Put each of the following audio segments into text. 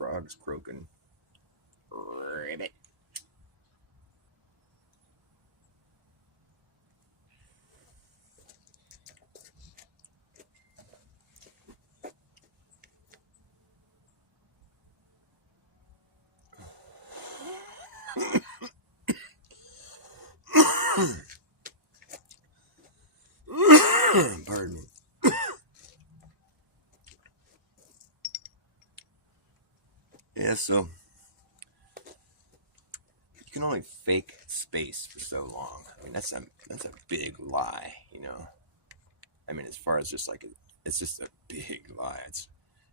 Frogs croaking. Ribbit. Pardon me. Yeah, so you can only fake space for so long. I mean, that's a big lie, you know. I mean, as far as just like it's just a big lie.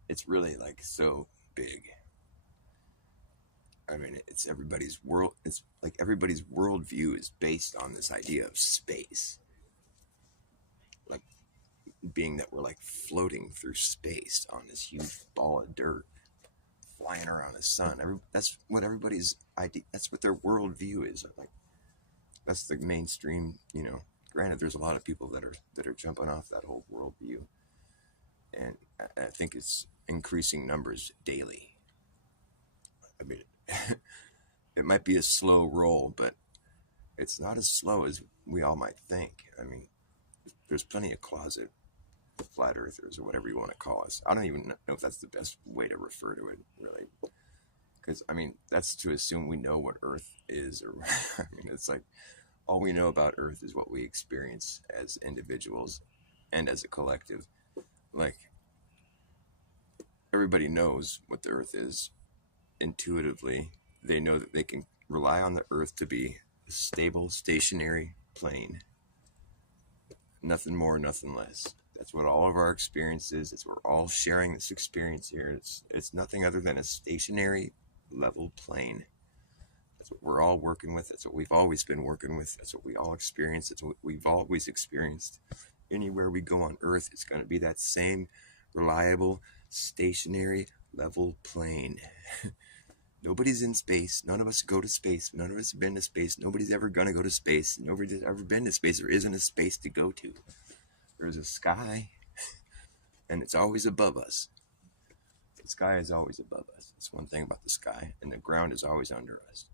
It's really like so big. I mean, it's everybody's world. It's like everybody's worldview is based on this idea of space, like being that we're like floating through space on this huge ball of dirt flying around the sun. That's what everybody's idea. That's what their worldview is. Like that's the mainstream. You know, granted, there's a lot of people that are jumping off that whole worldview, and I think it's increasing numbers daily. I mean, it might be a slow roll, but it's not as slow as we all might think. I mean, there's plenty of closet flat earthers or whatever you want to call us. I don't even know if that's the best way to refer to it, really. Because, I mean, that's to assume we know what Earth is. Or, I mean, it's like all we know about Earth is what we experience as individuals and as a collective. Like, everybody knows what the Earth is intuitively. They know that they can rely on the Earth to be a stable, stationary plane. Nothing more, nothing less. That's what all of our experience is. It's we're all sharing this experience here. It's nothing other than a stationary, level plane. That's what we're all working with. That's what we've always been working with. That's what we all experience. That's what we've always experienced. Anywhere we go on Earth, it's going to be that same reliable, stationary, level plane. Nobody's in space. None of us go to space. None of us have been to space. Nobody's ever going to go to space. Nobody's ever been to space. There isn't a space to go to. There's a sky, and it's always above us. The sky is always above us. That's one thing about the sky, and the ground is always under us.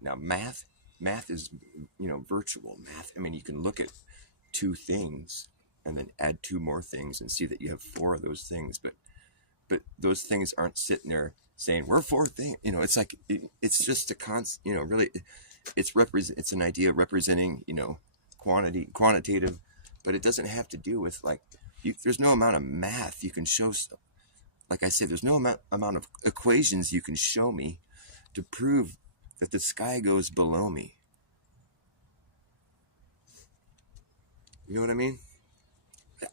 Now, math is, you know, virtual math. I mean, you can look at two things and then add two more things and see that you have four of those things, but those things aren't sitting there saying we're four things. You know, it's like it's just a constant. You know, really, it's an idea representing, you know, quantitative, but it doesn't have to do with like there's no amount of math you can show. Like I said, there's no amount of equations you can show me to prove that the sky goes below me. You know what I mean?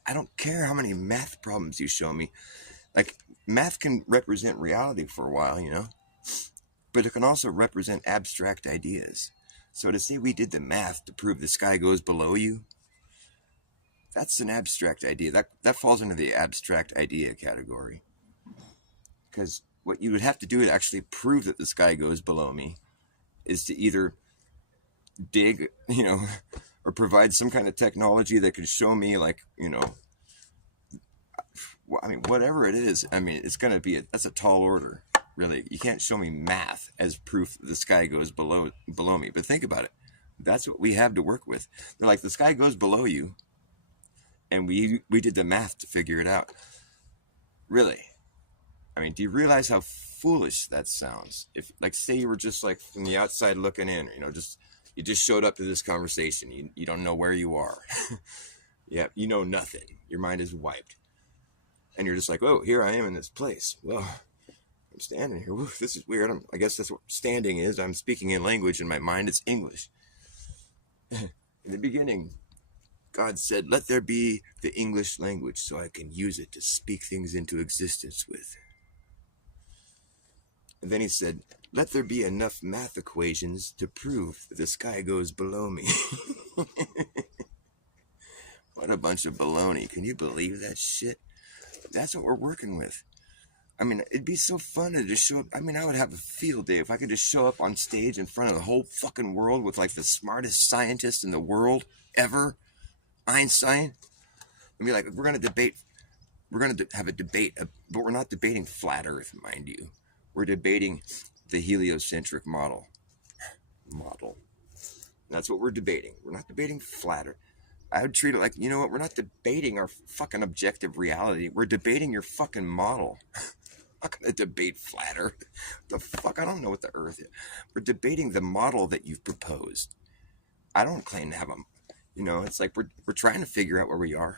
I don't care how many math problems you show me. Like, math can represent reality for a while, you know? But it can also represent abstract ideas. So to say we did the math to prove the sky goes below you, that's an abstract idea. That falls into the abstract idea category. Because what you would have to do to actually prove that the sky goes below me is to either dig, you know, or provide some kind of technology that could show me, like, you know, I mean, whatever it is, I mean, it's going to be, that's a tall order, really. You can't show me math as proof the sky goes below me. But think about it. That's what we have to work with. They're like, the sky goes below you, and we did the math to figure it out. Really? I mean, do you realize how foolish that sounds? If, like, say you were just, like, from the outside looking in, you know, you just showed up to this conversation. You don't know where you are. Yeah, you know nothing. Your mind is wiped. And you're just like, oh, here I am in this place. Well, I'm standing here. Woo, this is weird. I guess that's what standing is. I'm speaking in language. In my mind, it's English. In the beginning, God said, let there be the English language so I can use it to speak things into existence with. And then he said, let there be enough math equations to prove that the sky goes below me. What a bunch of baloney. Can you believe that shit? That's what we're working with. I mean, it'd be so fun to just show up. I mean, I would have a field day if I could just show up on stage in front of the whole fucking world with like the smartest scientist in the world ever, Einstein, and be like, we're going to debate we're going to have a debate, but we're not debating flat Earth, mind you. We're debating the heliocentric model. That's what we're debating. We're not debating flat Earth. I would treat it like, you know what? We're not debating our fucking objective reality. We're debating your fucking model. I'm not going to debate flat Earth. The fuck? I don't know what the Earth is. We're debating the model that you've proposed. I don't claim to have a, it's like we're trying to figure out where we are.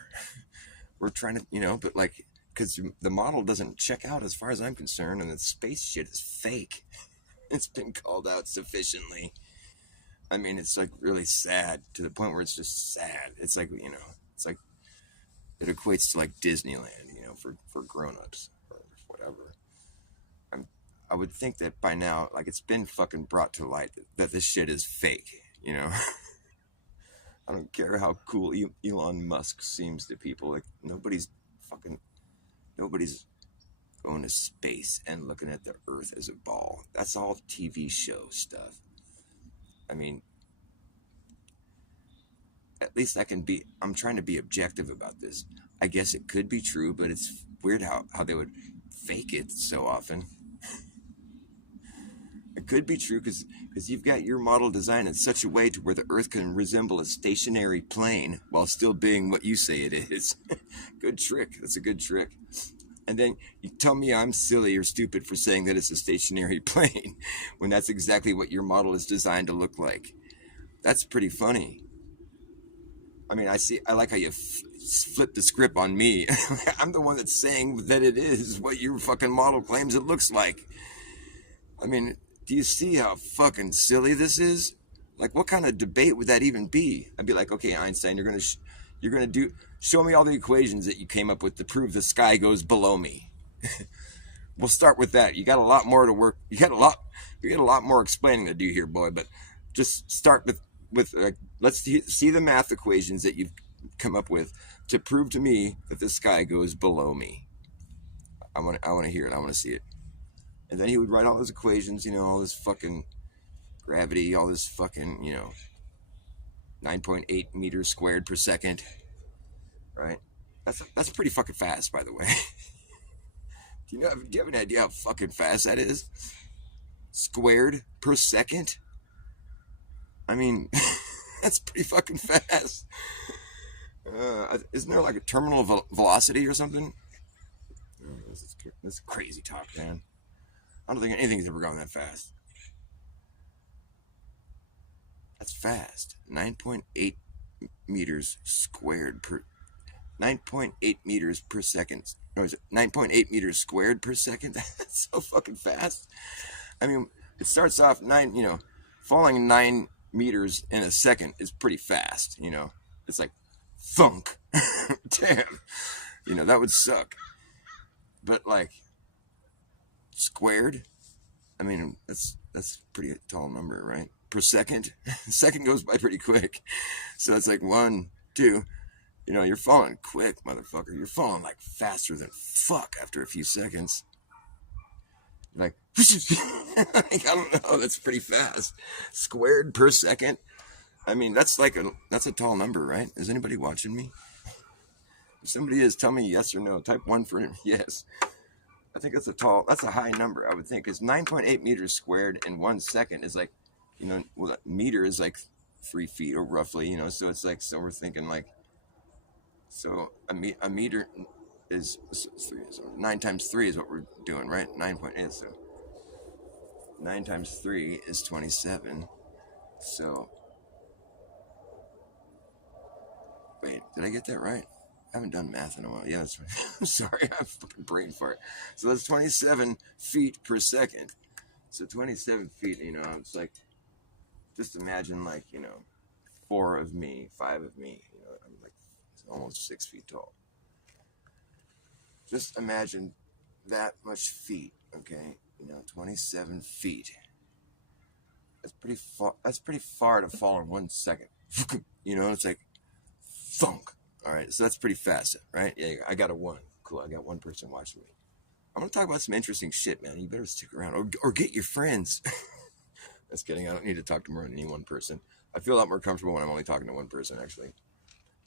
We're trying to, but like, because the model doesn't check out as far as I'm concerned, and the space shit is fake. It's been called out sufficiently. I mean, it's like really sad to the point where it's just sad. It's like, it's like it equates to like Disneyland, for grown-ups or whatever. I would think that by now, like, it's been fucking brought to light that this shit is fake, I don't care how cool Elon Musk seems to people. Like, nobody's going to space and looking at the Earth as a ball. That's all TV show stuff. I mean, at least I'm trying to be objective about this. I guess it could be true, but it's weird how they would fake it so often. It could be true because you've got your model designed in such a way to where the Earth can resemble a stationary plane while still being what you say it is. Good trick. That's a good trick. And then you tell me I'm silly or stupid for saying that it's a stationary plane when that's exactly what your model is designed to look like. That's pretty funny. I mean, I like how you flip the script on me. I'm the one that's saying that it is what your fucking model claims it looks like. I mean, do you see how fucking silly this is? Like, what kind of debate would that even be? I'd be like, okay, Einstein, you're gonna show me all the equations that you came up with to prove the sky goes below me. We'll start with that. You got a lot more to work. You got a lot more explaining to do here, boy. But just start with let's see the math equations that you've come up with to prove to me that the sky goes below me. I want to hear it. I want to see it. And then he would write all those equations, all this fucking gravity, all this fucking, 9.8 meters squared per second, right? That's pretty fucking fast, by the way. Do you have an idea how fucking fast that is? Squared per second? I mean, that's pretty fucking fast. Isn't there like a terminal velocity or something? This is crazy talk, man. I don't think anything's ever gone that fast. That's fast. 9.8 meters squared per... 9.8 meters per second. Or is it 9.8 meters squared per second? That's so fucking fast. I mean, it starts off falling 9 meters in a second is pretty fast, It's like, thunk. Damn. That would suck. But, like, squared, I mean, that's a pretty tall number, right? Per second. Second goes by pretty quick. So it's like 1, 2. You're falling quick, motherfucker. You're falling like faster than fuck after a few seconds. Like, I don't know. That's pretty fast. Squared per second. I mean, that's a tall number, right? Is anybody watching me? If somebody is, tell me yes or no. Type 1 for yes. I think that's a high number, I would think, because 9.8 meters squared in 1 second is like, a meter is like 3 feet or roughly, so it's like, so we're thinking like, so a meter is 3, so 9 times 3 is what we're doing, right? 9.8, so 9 times 3 is 27, so, wait, did I get that right? I haven't done math in a while. Yeah, that's right. I'm sorry, I have a fucking brain fart. So that's 27 feet per second. So 27 feet, it's like, just imagine like, 4 of me, 5 of me, I'm like almost 6 feet tall. Just imagine that much feet, okay? 27 feet. That's pretty far to fall in 1 second. It's like, thunk. All right, so that's pretty fast, right? Yeah, I got a 1. Cool, I got 1 person watching me. I'm going to talk about some interesting shit, man. You better stick around or get your friends. Just kidding. I don't need to talk to more than any one person. I feel a lot more comfortable when I'm only talking to one person, actually.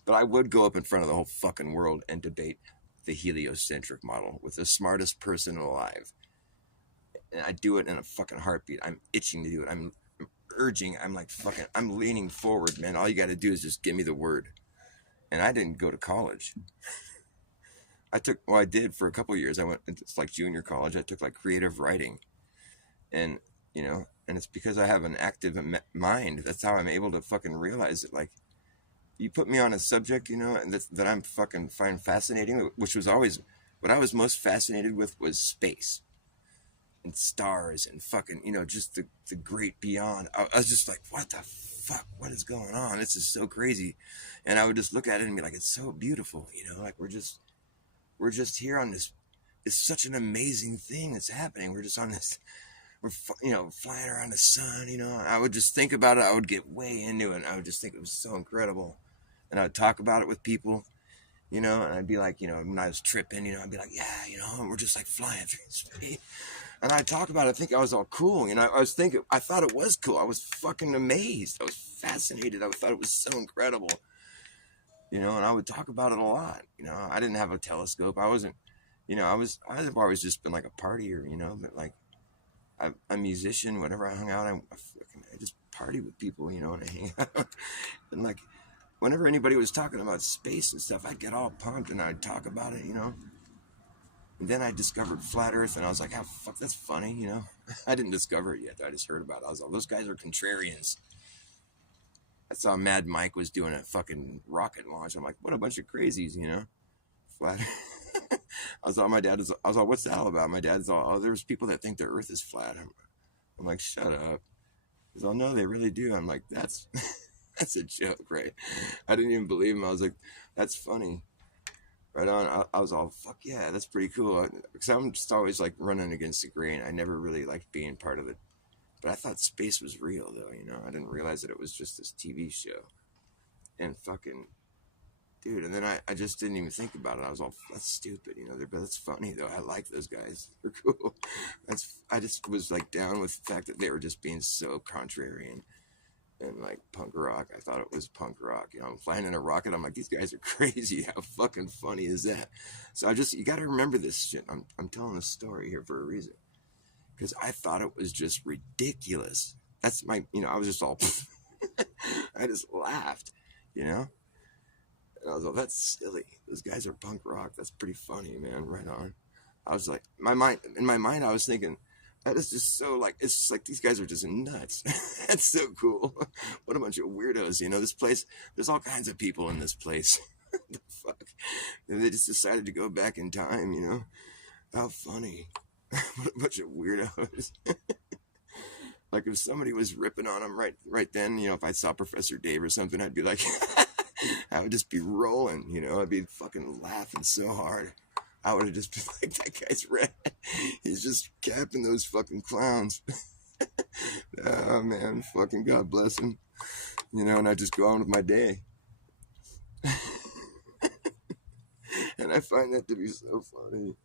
But I would go up in front of the whole fucking world and debate the heliocentric model with the smartest person alive. And I do it in a fucking heartbeat. I'm itching to do it. I'm urging. I'm like fucking. I'm leaning forward, man. All you got to do is just give me the word. And I didn't go to college. I did for a couple of years. I went, it's like junior college. I took like creative writing, and and it's because I have an active mind. That's how I'm able to fucking realize it. Like, you put me on a subject, and that I'm fucking find fascinating, which was always what I was most fascinated with was space and stars and fucking, just the great beyond. I was just like, what the fuck? What is going on? This is so crazy. And I would just look at it and be like, it's so beautiful, like we're just here on this. It's such an amazing thing that's happening. We're just on this. We're flying around the sun. I would just think about it. I would get way into it. I would just think it was so incredible, and I'd talk about it with people, and I'd be like, when I was tripping, I'd be like, yeah, we're just like flying through space, and I'd talk about it. I think I was all cool. I thought it was cool. I was fucking amazed. I was fascinated. I thought it was so incredible. And I would talk about it a lot. I didn't have a telescope. I wasn't, I've always just been like a partier, but like I'm a musician. Whenever I hung out, I just party with people, and I hang out. And like, whenever anybody was talking about space and stuff, I'd get all pumped and I'd talk about it, And then I discovered flat Earth, and I was like, "Oh fuck, that's funny," I didn't discover it yet. I just heard about it. I was like, "Those guys are contrarians." I saw Mad Mike was doing a fucking rocket launch. I'm like, what a bunch of crazies, Flat. I was all, what's that all about? My dad's all, oh, there's people that think the Earth is flat. I'm like, shut up. He's all, no, they really do. I'm like, that's a joke, right? I didn't even believe him. I was like, that's funny. Right on. I was all, fuck yeah, that's pretty cool. Because I'm just always like running against the grain. I never really liked being part of it. But I thought space was real, though, I didn't realize that it was just this TV show. And fucking, dude, and then I just didn't even think about it. I was all, that's stupid, but that's funny, though. I like those guys. They're cool. I just was, like, down with the fact that they were just being so contrarian and, like, punk rock. I thought it was punk rock. I'm flying in a rocket. I'm like, these guys are crazy. How fucking funny is that? So you got to remember this shit. I'm telling a story here for a reason. Because I thought it was just ridiculous. That's my, I was just all, I just laughed, And I was like, that's silly. Those guys are punk rock. That's pretty funny, man. Right on. I was like, in my mind, I was thinking, that is just so like, it's just like, these guys are just nuts. That's so cool. What a bunch of weirdos, This place, there's all kinds of people in this place. The fuck? And they just decided to go back in time, How funny. What a bunch of weirdos. Like, if somebody was ripping on them right then, if I saw Professor Dave or something, I'd be like, I would just be rolling, I'd be fucking laughing so hard. I would have just been like, that guy's rad. He's just capping those fucking clowns. Oh, man, fucking God bless him. And I just go on with my day. And I find that to be so funny.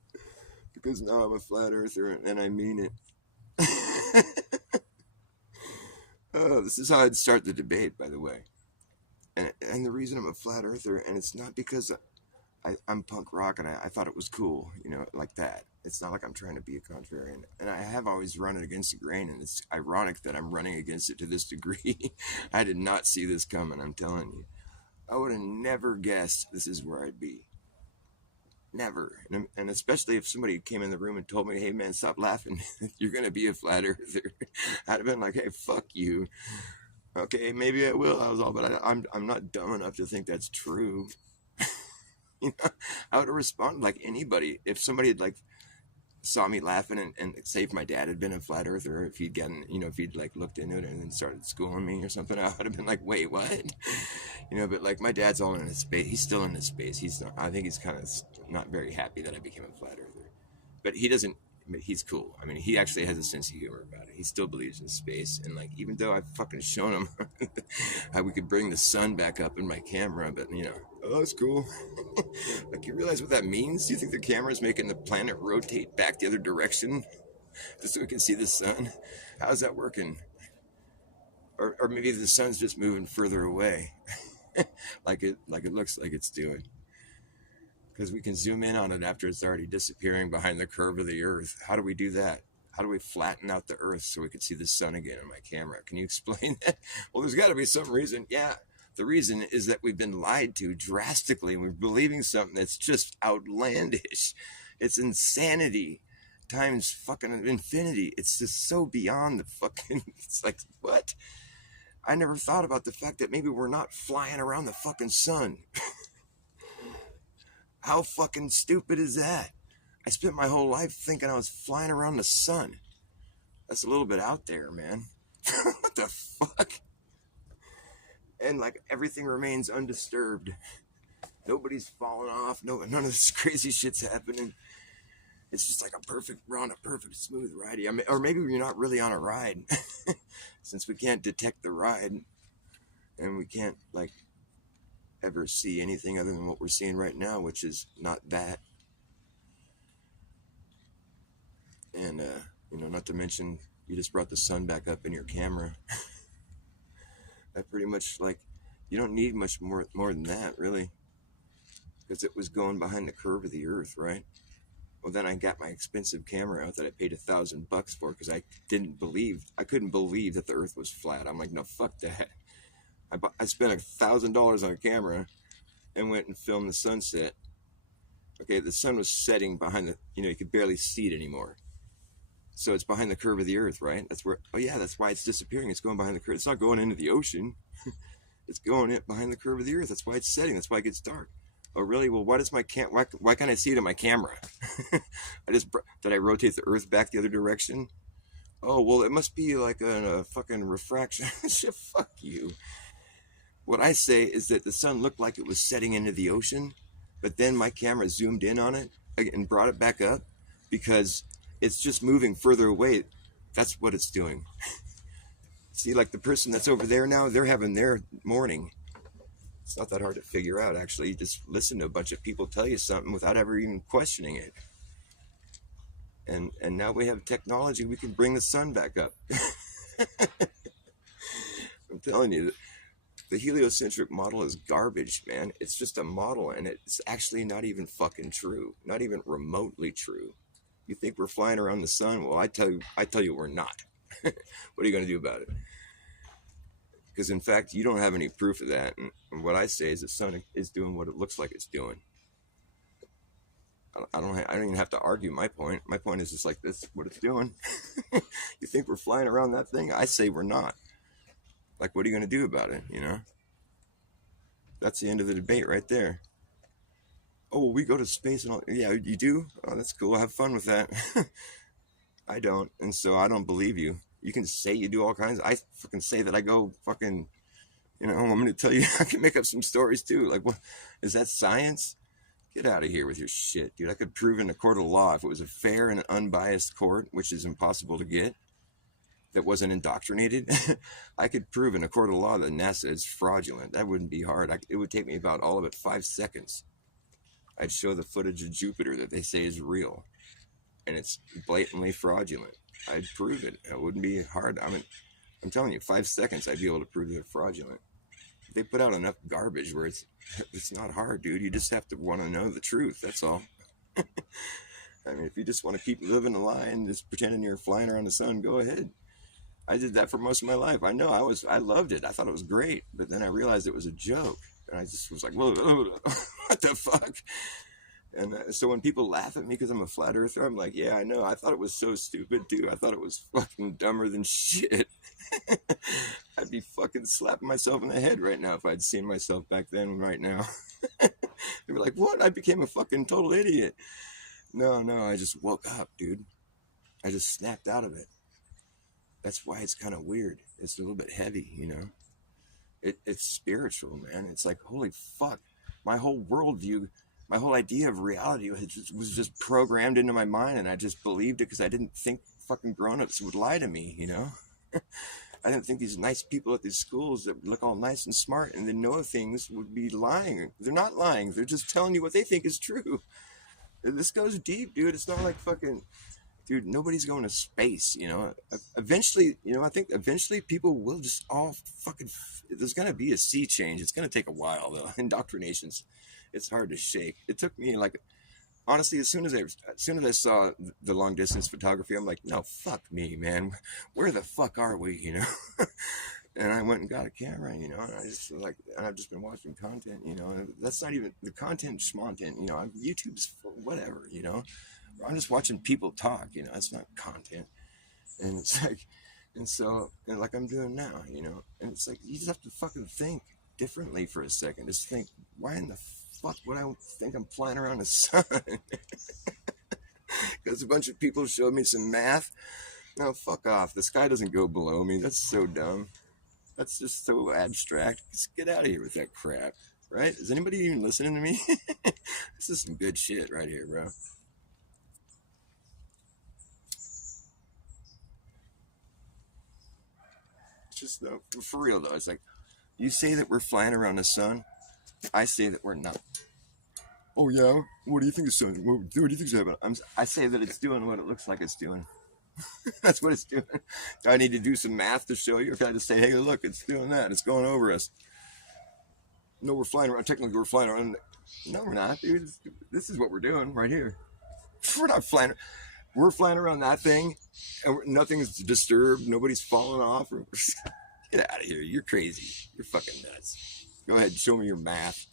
Because now I'm a flat earther, and I mean it. Oh, this is how I'd start the debate, by the way. And the reason I'm a flat earther, and it's not because I'm punk rock and I thought it was cool, like that. It's not like I'm trying to be a contrarian. And I have always run it against the grain, and it's ironic that I'm running against it to this degree. I did not see this coming, I'm telling you. I would have never guessed this is where I'd be. Never. And especially if somebody came in the room and told me, hey man, stop laughing, you're going to be a flat earther. I'd have been like, hey, fuck you. Okay, maybe I will. I was all, but I'm not dumb enough to think that's true. I would have responded like anybody. If somebody had like saw me laughing and say if my dad had been a flat earther, or if he'd gotten, if he'd like looked into it and then started schooling me or something, I would have been like, wait, what? But like my dad's all in his space. He's still in his space. He's not, I think he's kind of not very happy that I became a flat earther, but he doesn't, but he's cool. I mean, he actually has a sense of humor about it. He still believes in space. And like, even though I've fucking shown him how we could bring the sun back up in my camera, but oh, that's cool. Like, you realize what that means? Do you think the camera's making the planet rotate back the other direction just so we can see the sun? How's that working? Or maybe the sun's just moving further away, like it looks like it's doing. because we can zoom in on it after it's already disappearing behind the curve of the earth. How do we do that? How do we flatten out the earth so we can see the sun again in my camera? Can you explain that? Well, there's got to be some reason. Yeah, the reason is that we've been lied to drastically, and we're believing something that's just outlandish. It's insanity times fucking infinity. It's just so beyond the fucking. It's like, what? I never thought about the fact that maybe we're not flying around the fucking sun. How fucking stupid is that? I spent my whole life thinking I was flying around the sun. That's a little bit out there, man. What the fuck? And like everything remains undisturbed. Nobody's falling off. No, none of this crazy shit's happening. It's just like we're on a perfect smooth ride. I mean, or maybe we're not really on a ride, since we can't detect the ride, and we can't like ever see anything other than what we're seeing right now, which is not that. And not to mention, you just brought the sun back up in your camera. That pretty much, like, you don't need much more than that, really, because it was going behind the curve of the earth, right? Well, then I got my expensive camera out that I paid $1,000 for, because I couldn't believe that the earth was flat. I'm like, no, fuck that. I spent $1,000 on a camera and went and filmed the sunset. Okay, the sun was setting behind the, you could barely see it anymore. So it's behind the curve of the earth, right? That's why it's disappearing. It's going behind the curve. It's not going into the ocean. It's going behind the curve of the earth. That's why it's setting. That's why it gets dark. Oh, really? Well, why does why can't I see it in my camera? Did I rotate the earth back the other direction? Oh, well, it must be like a fucking refraction. Shit, fuck you. What I say is that the sun looked like it was setting into the ocean, but then my camera zoomed in on it and brought it back up because it's just moving further away. That's what it's doing. See, like the person that's over there now, they're having their morning. It's not that hard to figure out, actually. You just listen to a bunch of people tell you something without ever even questioning it. And now we have technology, we can bring the sun back up. I'm telling you, the heliocentric model is garbage, man. It's just a model, and it's actually not even fucking true. Not even remotely true. You think we're flying around the sun? Well, I tell you we're not. What are you going to do about it? Because in fact, you don't have any proof of that. And what I say is the sun is doing what it looks like it's doing. I don't even have to argue my point. My point is just like this, what it's doing. You think we're flying around that thing? I say we're not. Like, what are you going to do about it? That's the end of the debate right there. Oh, well, we go to space and all. Yeah, you do? Oh, that's cool. Have fun with that. I don't. And so I don't believe you. You can say you do all kinds. I fucking say that I go fucking, I'm going to tell you, I can make up some stories too. Like, what? Is that science? Get out of here with your shit, dude. I could prove in a court of law, if it was a fair and unbiased court, which is impossible to get, that wasn't indoctrinated, I could prove in a court of law that NASA is fraudulent. That wouldn't be hard. It would take me about all of it 5 seconds. I'd show the footage of Jupiter that they say is real, and it's blatantly fraudulent. I'd prove it. It wouldn't be hard. I'm telling you, 5 seconds, I'd be able to prove they're fraudulent. They put out enough garbage where it's not hard, dude. You just have to want to know the truth. That's all. I mean, if you just want to keep living a lie and just pretending you're flying around the sun, go ahead. I did that for most of my life. I know I loved it. I thought it was great, but then I realized it was a joke, and I just was like, whoa, what the fuck? And so when people laugh at me because I'm a flat earther, I'm like, yeah, I know. I thought it was so stupid, too. I thought it was fucking dumber than shit. I'd be fucking slapping myself in the head right now if I'd seen myself back then and right now. They'd be like, what? I became a fucking total idiot. No, I just woke up, dude. I just snapped out of it. That's why it's kind of weird. It's a little bit heavy, It's spiritual, man. It's like, holy fuck. My whole worldview, my whole idea of reality was just programmed into my mind, and I just believed it because I didn't think fucking grown-ups would lie to me, I didn't think these nice people at these schools that look all nice and smart and then know things would be lying. They're not lying. They're just telling you what they think is true. This goes deep, dude. It's not like fucking... Dude, nobody's going to space, Eventually, I think eventually people will just all fucking... There's going to be a sea change. It's going to take a while, though. Indoctrination's It's hard to shake. It took me like, honestly, as soon as I saw the long distance photography, I'm like, no, fuck me, man. Where the fuck are we? And I went and got a camera, and I just like, and I've just been watching content, and that's not even the content, schmontent, YouTube's whatever, I'm just watching people talk, that's not content. And it's like, and like I'm doing now, and it's like, you just have to fucking think differently for a second. Just think, why in the fuck would I think I'm flying around the sun? Because a bunch of people showed me some math. No, fuck off. The sky doesn't go below me. That's so dumb. That's just so abstract. Just get out of here with that crap, right? Is anybody even listening to me? This is some good shit right here, bro. It's just, for real though, it's like, you say that we're flying around the sun. I say that we're not. Oh yeah? What do you think is doing? What do you think is happening? I say that it's doing what it looks like it's doing. That's what it's doing. Do I need to do some math to show you? Or can I just say, hey, look, it's doing that. It's going over us. No, we're flying around. Technically, we're flying around. No, we're not, dude. This is what we're doing right here. We're not flying. We're flying around that thing, and nothing's disturbed. Nobody's falling off. Get out of here. You're crazy. You're fucking nuts. Go ahead. Show me your math.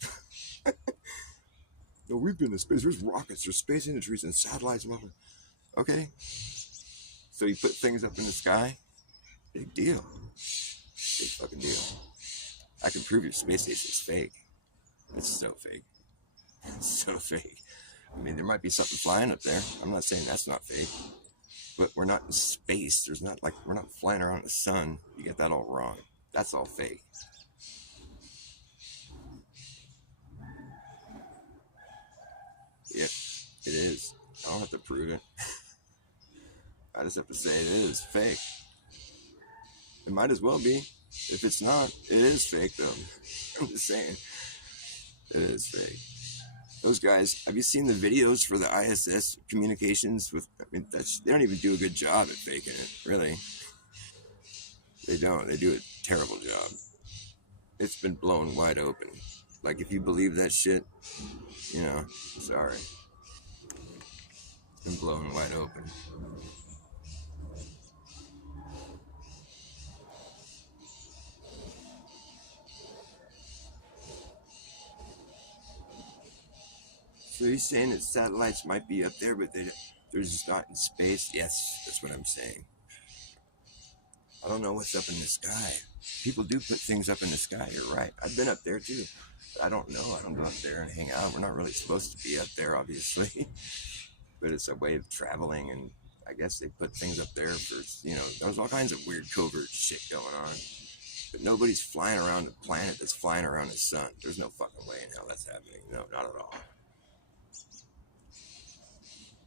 No, we've been in space. There's rockets. There's space industries and satellites. Okay. So you put things up in the sky? Big deal. Big fucking deal. I can prove your space station's fake. It's so fake. It's so fake. I mean, there might be something flying up there. I'm not saying that's not fake. But we're not in space. We're not flying around the sun. You get that all wrong. That's all fake. Yeah, it is. I don't have to prove it. I just have to say it is fake. It might as well be. If it's not, it is fake though. I'm just saying. It is fake. Those guys, have you seen the videos for the ISS communications they don't even do a good job at faking it, really. They don't. They do a terrible job. It's been blown wide open. Like, if you believe that shit, sorry. It's been blown wide open. So you're saying that satellites might be up there, but they're just not in space? Yes, that's what I'm saying. I don't know what's up in the sky. People do put things up in the sky, you're right. I've been up there too. But I don't know. I don't go up there and hang out. We're not really supposed to be up there, obviously. But it's a way of traveling, and I guess they put things up there for, there's all kinds of weird covert shit going on. But nobody's flying around a planet that's flying around the sun. There's no fucking way in hell that's happening. No, not at all.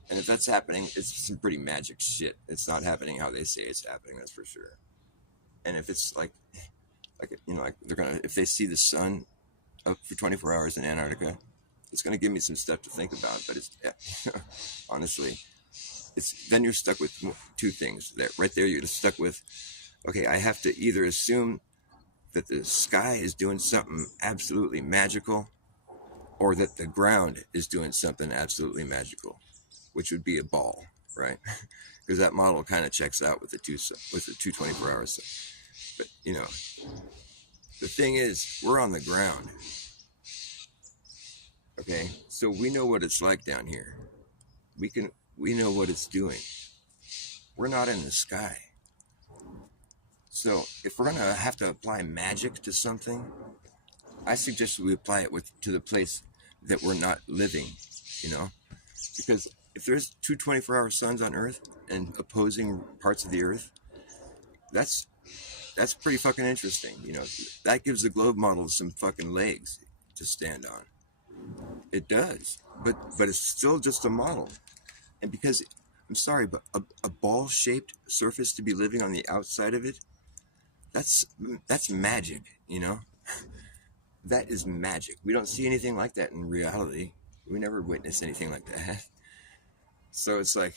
And if that's happening, it's some pretty magic shit. It's not happening how they say it's happening, that's for sure. And if it's like they're gonna, if they see the sun up for 24 hours in Antarctica, it's gonna give me some stuff to think about. But honestly, then you're stuck with two things. Right there, you're just stuck with, okay, I have to either assume that the sky is doing something absolutely magical, or that the ground is doing something absolutely magical, which would be a ball, right? Because that model kind of checks out with the 24 hours. But the thing is, we're on the ground. Okay, so we know what it's like down here. We know what it's doing. We're not in the sky. So if we're gonna have to apply magic to something, I suggest we apply it to the place that we're not living. Because if there's two 24-hour suns on Earth and opposing parts of the Earth, that's pretty fucking interesting. That gives the globe model some fucking legs to stand on. It does, but it's still just a model. And because, I'm sorry, but a ball-shaped surface to be living on the outside of it, that's magic. That is magic. We don't see anything like that in reality. We never witness anything like that. So it's like,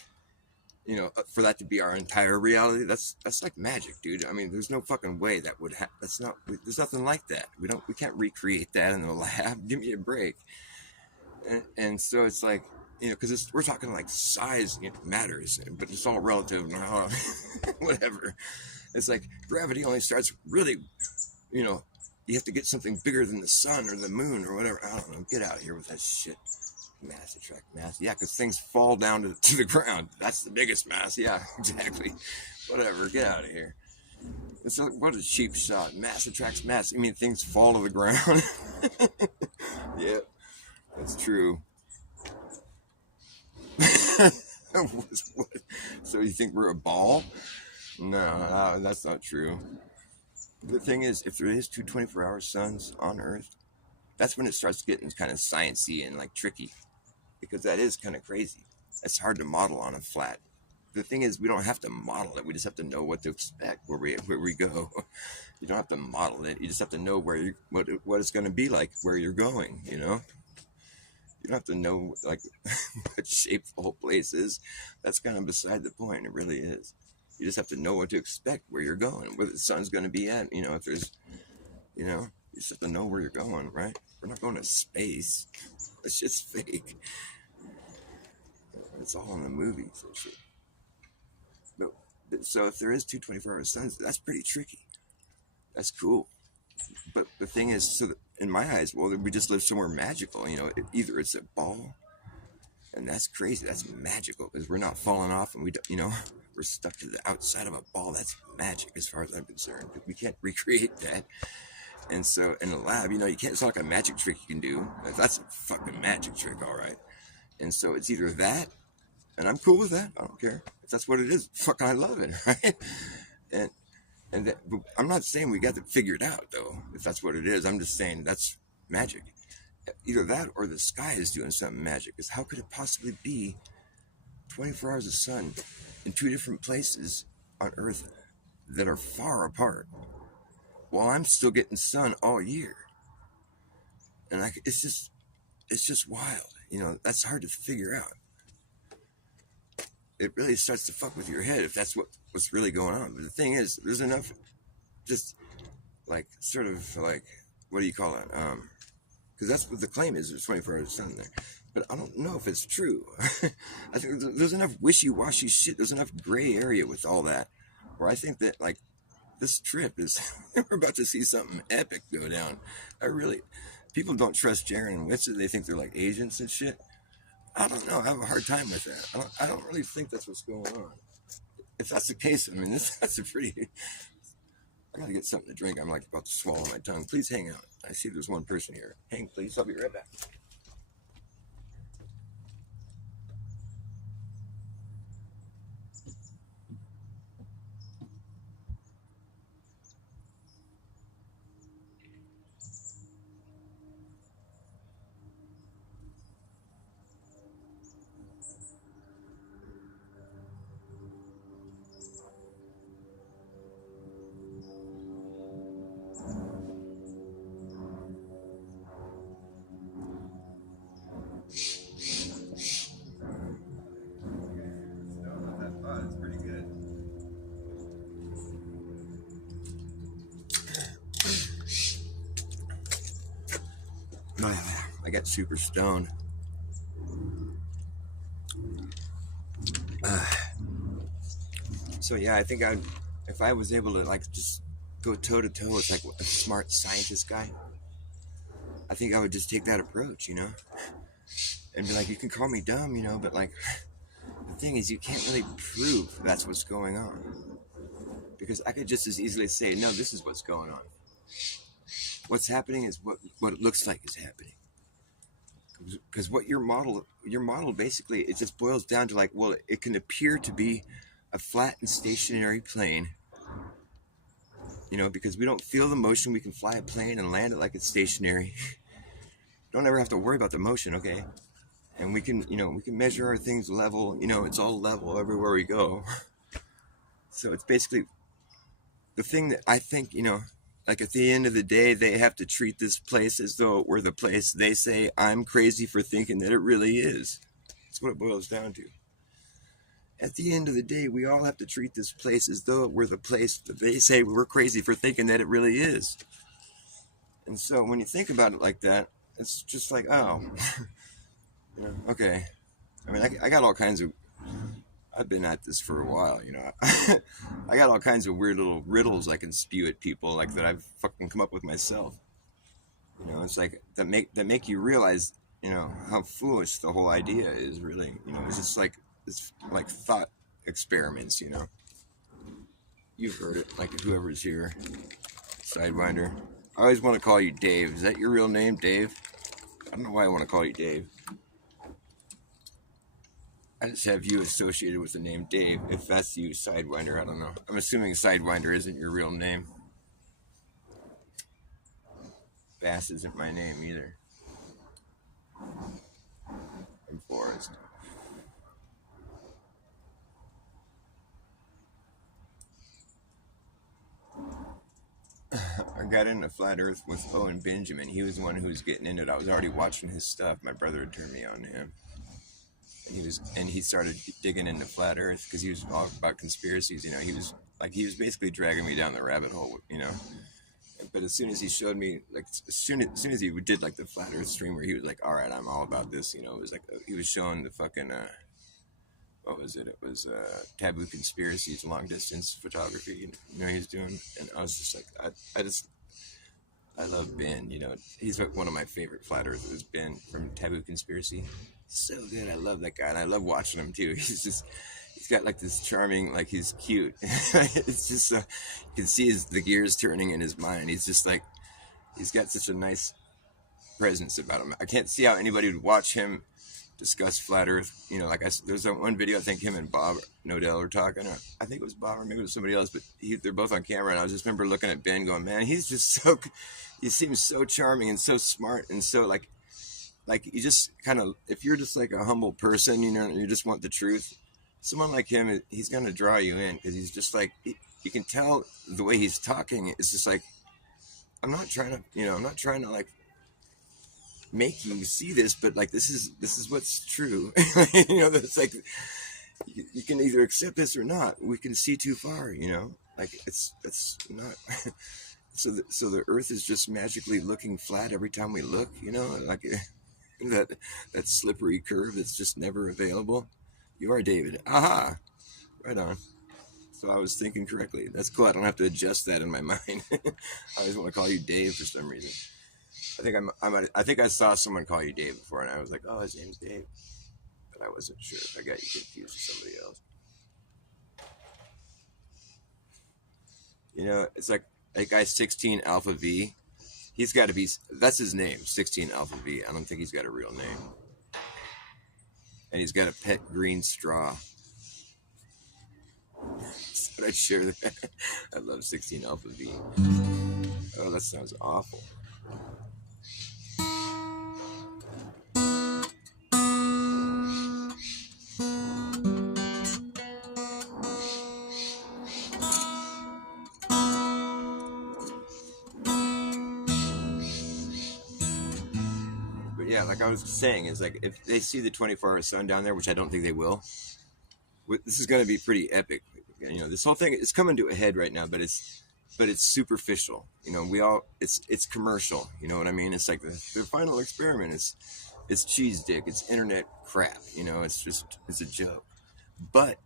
for that to be our entire reality, that's like magic, dude. I mean, there's no fucking way that would there's nothing like that. We can't recreate that in the lab. Give me a break. And so it's like, because we're talking like size matters, but it's all relative. Whatever. It's like gravity only starts really, you know, you have to get something bigger than the sun or the moon or whatever. I don't know. Get out of here with that shit. Mass attract mass. Yeah, because things fall down to the ground. That's the biggest mass. Yeah, exactly. Whatever. Get out of here. It's like, what a cheap shot. Mass attracts mass. I mean, things fall to the ground. Yeah, that's true. So you think we're a ball? No, that's not true. The thing is, if there is two 24-hour suns on Earth, that's when it starts getting kind of sciencey and like tricky, because that is kind of crazy. It's hard to model on a flat. The thing is, we don't have to model it. We just have to know what to expect where we go. You don't have to model it. You just have to know what it's going to be like where you're going. You don't have to know like what shape the whole place is. That's kind of beside the point. It really is. You just have to know what to expect where you're going, where the sun's going to be at. If there's, you just have to know where you're going, right? We're not going to space. It's just fake. It's all in the movies and shit. So if there is two 24-hour suns, that's pretty tricky. That's cool. But the thing is, so in my eyes, well, we just live somewhere magical. Either it's a ball, and that's crazy. That's magical because we're not falling off, and we're stuck to the outside of a ball. That's magic as far as I'm concerned. We can't recreate that. And so in the lab, you can't. It's not like a magic trick you can do. That's a fucking magic trick, all right. And so it's either that, and I'm cool with that. I don't care if that's what it is. Fucking, I love it, right? And that, but I'm not saying we got to figure it out though. If that's what it is, I'm just saying that's magic. Either that or the sky is doing something magic. Because how could it possibly be 24 hours of sun in two different places on Earth that are far apart, while I'm still getting sun all year? And it's just wild. That's hard to figure out. It really starts to fuck with your head if that's what's really going on. But the thing is, there's enough, just like sort of like, what do you call it? Because that's what the claim is. There's 24 hours of sun there, but I don't know if it's true. I think there's enough wishy-washy shit. There's enough gray area with all that, where I think that like this trip is we're about to see something epic go down. People don't trust Jaren and Witsa. They think they're like agents and shit. I don't know. I have a hard time with that. I don't really think that's what's going on. If that's the case, I mean, that's a pretty... I gotta get something to drink. I'm like about to swallow my tongue. Please hang out. I see there's one person here. Hang, please. I'll be right back. It's pretty good. I got super stoned. So yeah, I think if I was able to like just go toe to toe with like a smart scientist guy, I think I would just take that approach, and be like, you can call me dumb, but like the thing is, you can't really prove that's what's going on, because I could just as easily say, no, this is what's going on. What's happening is what it looks like is happening. Because what your model basically, it just boils down to like, well, it can appear to be a flat and stationary plane, because we don't feel the motion. We can fly a plane and land it like it's stationary. Don't ever have to worry about the motion, okay? And we can measure our things level. It's all level everywhere we go. So it's basically the thing that I think, like at the end of the day, they have to treat this place as though it were the place they say I'm crazy for thinking that it really is. That's what it boils down to. At the end of the day, we all have to treat this place as though it were the place that they say we're crazy for thinking that it really is. And so when you think about it like that, it's just like, oh, You know, okay. I mean, I got all kinds of. I've been at this for a while, you know. I got all kinds of weird little riddles I can spew at people, like that I've fucking come up with myself. You know, it's like that make you realize, you know, how foolish the whole idea is. Really, you know, it's just like it's like thought experiments. You know, you've heard it, like whoever's here, Sidewinder. I always want to call you Dave. Is that your real name, Dave? I don't know why I want to call you Dave. I just have you associated with the name Dave. If that's you, Sidewinder, I don't know. I'm assuming Sidewinder isn't your real name. Bass isn't my name either. I'm Forrest. I got into Flat Earth with Owen Benjamin. He was the one who was getting into it. I was already watching his stuff. My brother had turned me on to him. And he started digging into Flat Earth because he was all about conspiracies. You know, he was basically dragging me down the rabbit hole. You know, but as soon as he showed me, like, as soon as he did like the Flat Earth stream where he was like, all right, I'm all about this. You know, it was like he was showing the fucking what was it? It was Taboo Conspiracies, long distance photography. You know, he's doing, and I was just like, I love Ben. You know, he's one of my favorite flat earthers. Ben from Taboo Conspiracy, so good. I love that guy, and I love watching him too. He's got like this charming, like he's cute. It's just you can see the gears turning in his mind. He's just like he's got such a nice presence about him. I can't see how anybody would watch him discuss flat Earth. You know, like there's that one video. I think him and Bob Nodell are talking. I think it was Bob or maybe it was somebody else, but they're both on camera. And I just remember looking at Ben, going, "Man, he's just so. He seems so charming and so smart and so like you just kind of if you're just like a humble person, you know, and you just want the truth. Someone like him, he's gonna draw you in because he's just like you can tell the way he's talking. It's just like I'm not trying to like make you see this, but like this is what's true. You know, that's like you can either accept this or not. We can see too far, you know, like that's not. So the Earth is just magically looking flat every time we look, you know, like that slippery curve that's just never available. You are David. Aha, right on. So I was thinking correctly. That's cool. I don't have to adjust that in my mind. I always want to call you Dave for some reason. I think I saw someone call you Dave before, and I was like, oh, his name's Dave, but I wasn't sure if I got you confused with somebody else. You know, it's like that guy 16 Alpha V. He's got to be. That's his name, 16 Alpha V. I don't think he's got a real name, and he's got a pet green straw. But I share that. I love 16 Alpha V. Oh, that sounds awful. But yeah, like I was saying, is like if they see the 24-hour sun down there, which I don't think they will, this is going to be pretty epic. You know, this whole thing is coming to a head right now, but it's superficial. You know, it's commercial. You know what I mean? It's like the final experiment is it's cheese dick. It's internet crap. You know, it's a joke, but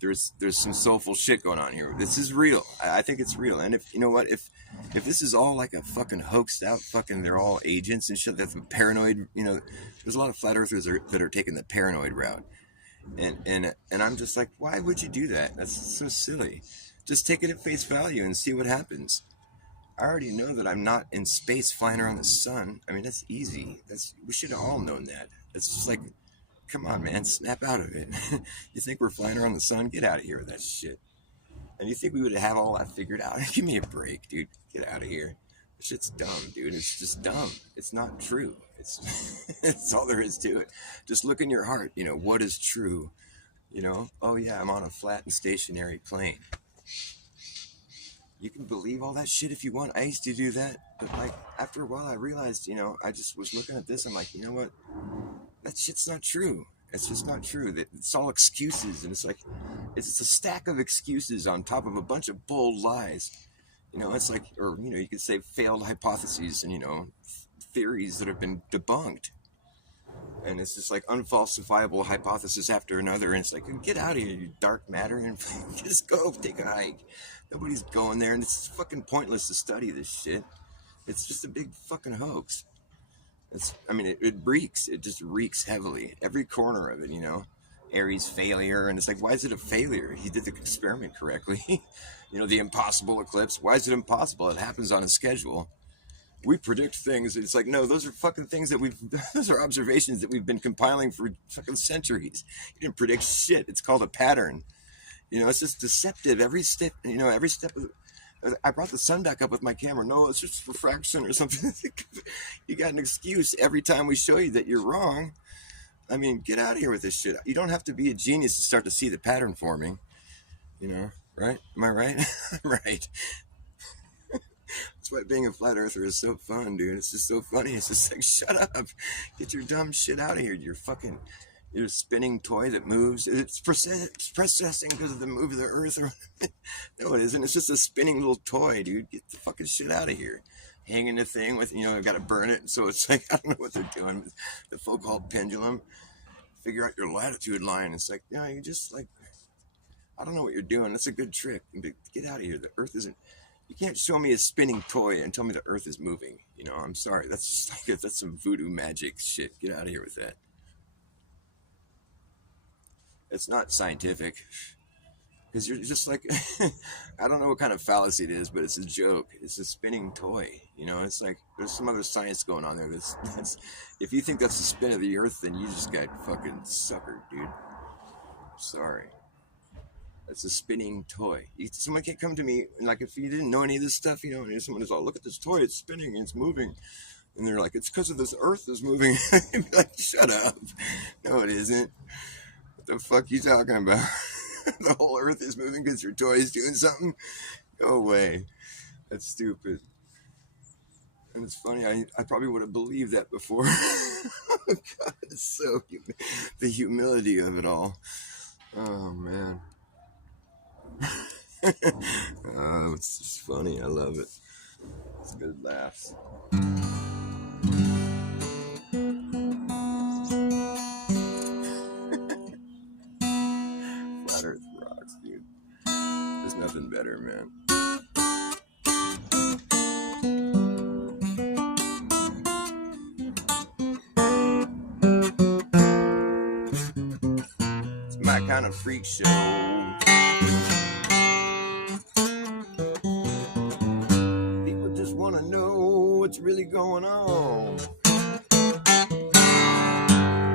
there's some soulful shit going on here. This is real. I think it's real. And if you know what, if this is all like a fucking hoaxed out fucking, they're all agents and shit. That's paranoid. You know, there's a lot of flat earthers that are taking the paranoid route. And I'm just like, why would you do that? That's so silly. Just take it at face value and see what happens. I already know that I'm not in space flying around the sun. I mean, that's easy. We should have all known that. It's just like, come on, man, snap out of it. You think we're flying around the sun? Get out of here with that shit. And you think we would have all that figured out? Give me a break, dude. Get out of here. This shit's dumb, dude. It's just dumb. It's not true. It's all there is to it. Just look in your heart. You know, what is true? You know, oh yeah, I'm on a flat and stationary plane. You can believe all that shit if you want. I used to do that. But like after a while I realized, you know, I just was looking at this. I'm like, you know what? That shit's not true. It's just not true. It's all excuses. And it's like, it's a stack of excuses on top of a bunch of bold lies. You know, it's like, or, you know, you could say failed hypotheses and, you know, theories that have been debunked. And it's just like unfalsifiable hypothesis after another. And it's like, get out of here, you dark matter, and just go take a hike. Nobody's going there, and it's fucking pointless to study this shit. It's just a big fucking hoax. It reeks. It just reeks heavily. Every corner of it, you know. Aries failure, and it's like, why is it a failure? He did the experiment correctly. You know, the impossible eclipse. Why is it impossible? It happens on a schedule. We predict things. It's like, no, those are fucking things that those are observations that we've been compiling for fucking centuries. You didn't predict shit. It's called a pattern. You know, it's just deceptive. Every step, I brought the sun back up with my camera. No, it's just refraction or something. You got an excuse every time we show you that you're wrong. I mean, get out of here with this shit. You don't have to be a genius to start to see the pattern forming. You know, right? Am I right? Right. That's why being a flat earther is so fun, dude. It's just so funny. It's just like, shut up. Get your dumb shit out of here. You're a spinning toy that moves. It's processing because of the move of the earth. No, it isn't. It's just a spinning little toy, dude. Get the fucking shit out of here. Hanging the thing with, I've got to burn it. So it's like, I don't know what they're doing with the so-called pendulum. Figure out your latitude line. It's like, you just like, I don't know what you're doing. That's a good trick. Get out of here. The earth isn't, you can't show me a spinning toy and tell me the earth is moving. I'm sorry. That's some voodoo magic shit. Get out of here with that. It's not scientific. Because you're just like, I don't know what kind of fallacy it is, but it's a joke. It's a spinning toy. It's like, there's some other science going on there. That's if you think that's the spin of the earth, then you just got fucking suckered, dude. Sorry. That's a spinning toy. Someone can't come to me, and like, if you didn't know any of this stuff, and someone is all, look at this toy, it's spinning and it's moving. And they're like, it's because of this earth is moving. I'd be like, shut up. No, it isn't. What the fuck you talking about? The whole earth is moving because your toy is doing something? Go away. That's stupid. And it's funny, I probably would have believed that before. God, it's so the humility of it all. Oh, man. Oh, it's just funny. I love it. It's good laughs. Flat Earth rocks, dude. There's nothing better, man. It's my kind of freak show. People just want to know what's really going on.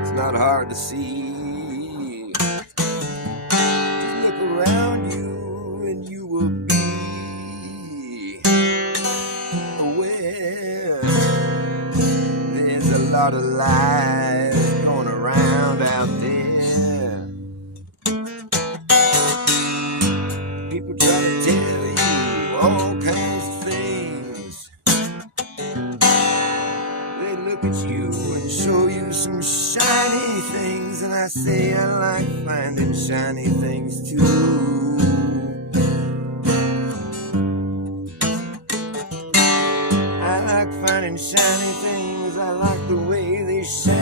It's not hard to see. Around you and you will be aware there's a lot of lies going around out there. People try to tell you all kinds of things. They look at you and show you some shiny things, and I say I like finding shiny things too. I like finding shiny things. I like the way they shine.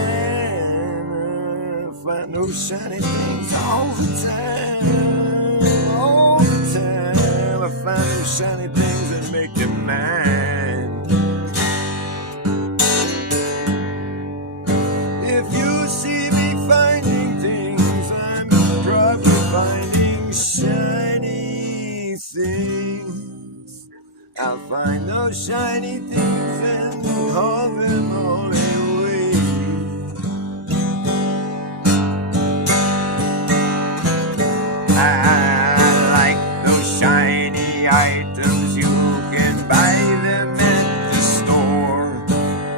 I find those shiny things all the time. All the time. I find those shiny things and make them mine. If you see me finding things, I'm probably finding shiny things. I'll find those shiny things and haul them all away. I like those shiny items. You can buy them at the store.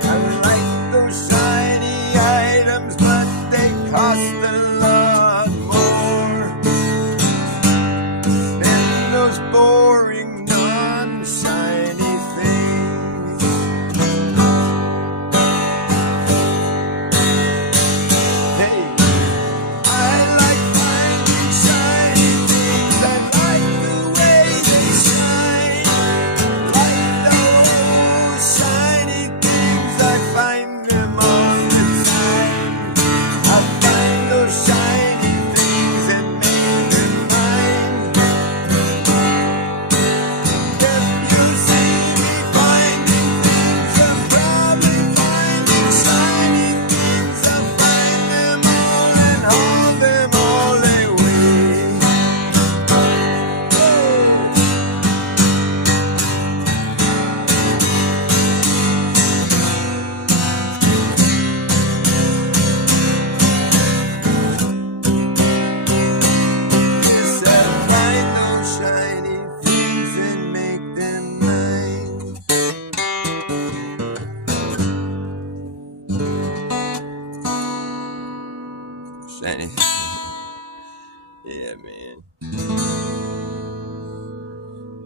I like those shiny items, but they cost a lot more than those boring, non-shiny things.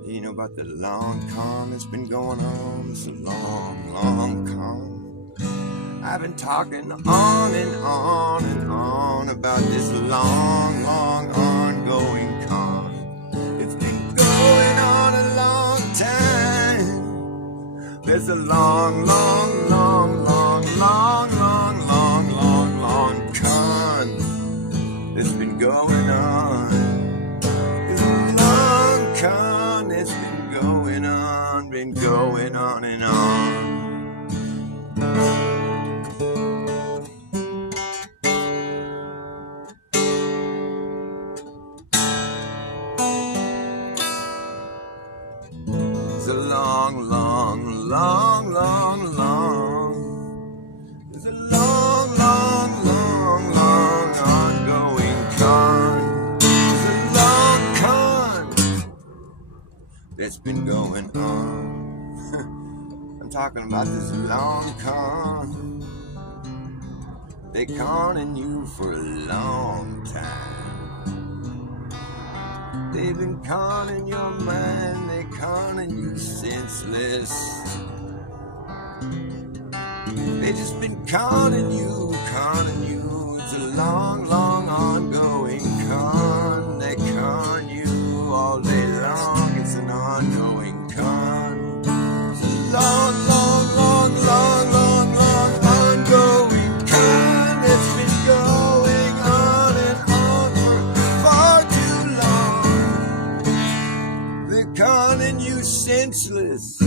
You know about the long con that's been going on? It's a long, long con. I've been talking on and on and on about this long, long ongoing con. It's been going on a long time. There's a long, long, long, long, long, long, long, long, long con that's been going on. There's a long con that's been going on and on. It's a long, long, long, long, long. It's a long, long, long, long ongoing con. It's a long con that's been going on. I'm talking about this long con. They conning you for a long time. They've been conning your mind, they conning you senseless. They just been conning you. It's a long, long ongoing con. They con you all day long. It's an ongoing con. It's a long, long, long, long, long, long ongoing con. It's been going on and on for far too long. They're conning you senseless.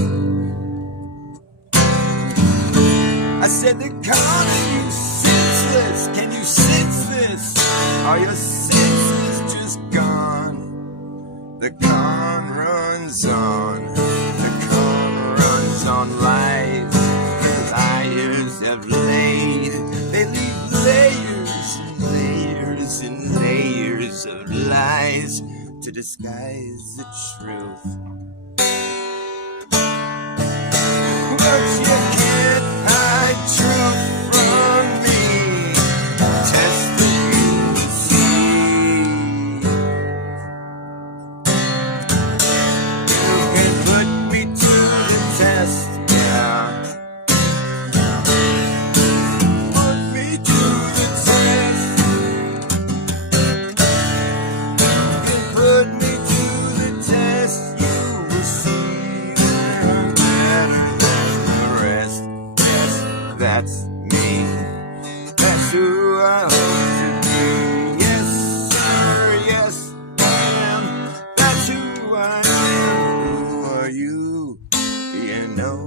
I said they're conning you senseless. Can you sense this? Are your senses just gone? The con runs on. The con runs on lies. The liars have laid. They leave layers and layers and layers of lies to disguise the truth. But you can't hide truth from me. Test it, you will see. You can put me to the test, yeah. Put me to the test. You can put me to the test. You will see that I'm better than the rest. Yes, that's me. That's who I hope to be. Yes, sir, yes, I am. That's who I am. Who are you? Do you know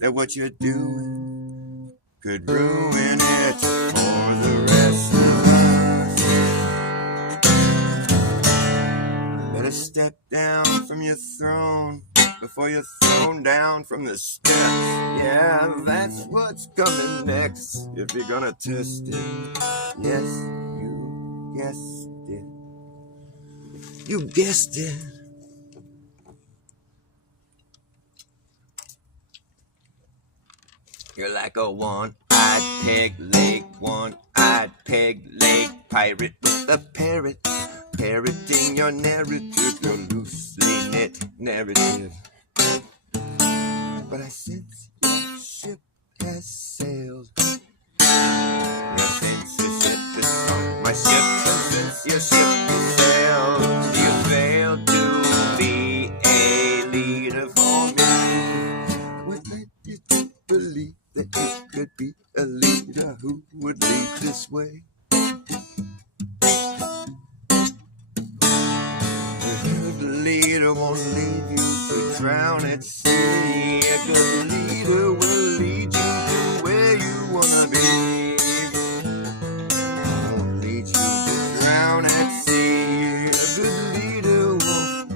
that what you're doing could ruin it for the rest of us? Better step down from your throne before you're thrown down from the steps. Yeah, that's what's coming next if you're gonna test it. Yes, you guessed it. You guessed it. You're like a one-eyed peg leg, one-eyed peg leg pirate with a parrot, parroting your narrative, your loosely knit narrative. But I sense your ship has sailed. Your senses set the song, my ship, and since your ship has sailed, you failed to be a leader for me. What led you to believe that you could be a leader who would lead this way? A good leader won't leave you to drown at sea. A good leader will lead you to where you wanna be. Won't lead you to drown at sea. A good leader will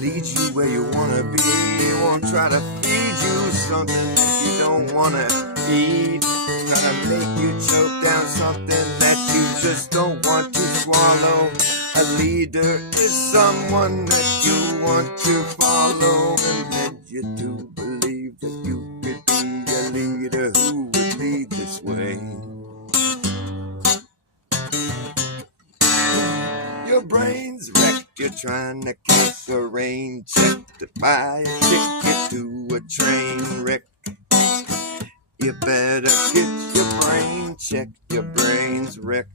lead you where you wanna be. He won't try to feed you something that you don't wanna eat. Try to make you choke down something that you just don't want to swallow. A leader is someone that you want to follow and led you to believe that you could be a leader who would lead this way. Your brain's wreck. You're trying to cash a rain check to buy a ticket to a train wreck. You better get your brain checked, your brain's wrecked.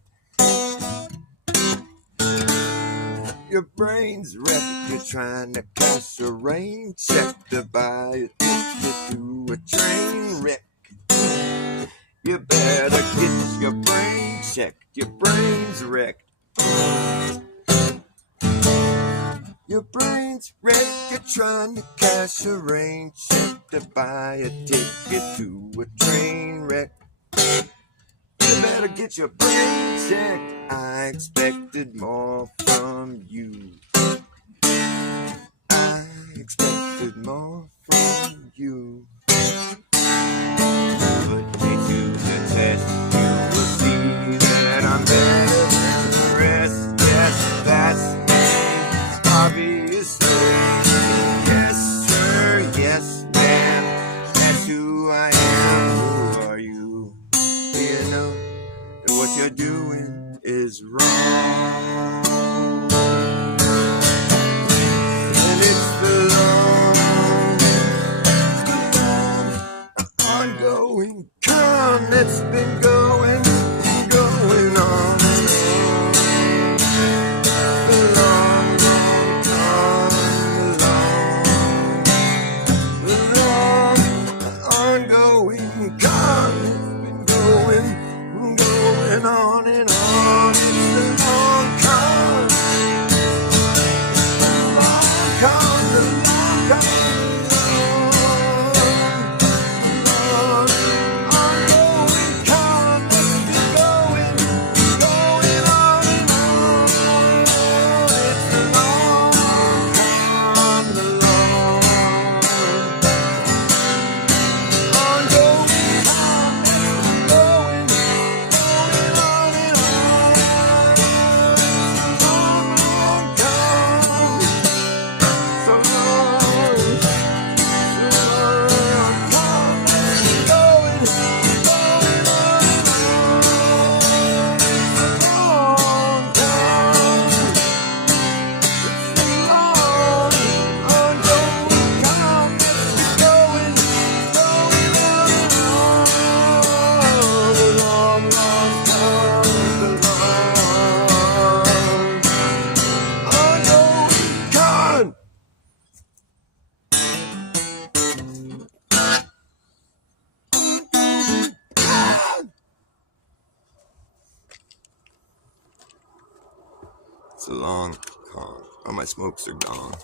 Your brain's wrecked. You're trying to cash a rain check to buy a ticket to a train wreck. You better get your brain checked, your brain's wrecked. Your brain's wrecked. You're trying to cash a rain check to buy a ticket to a train wreck. You better get your brain checked. I expected more from you. I expected more from you. Put me to the test. You will see that I'm better than the rest. Yes, that's me, obviously. Yes, sir, yes, ma'am. That's who I am. Who are you? You know that what you're doing is wrong. And it's the long, ongoing con that's been going on. The long, ongoing con that's been going on and on. It's the long con. The long con, the long con. It's a long con. All my smokes are gone.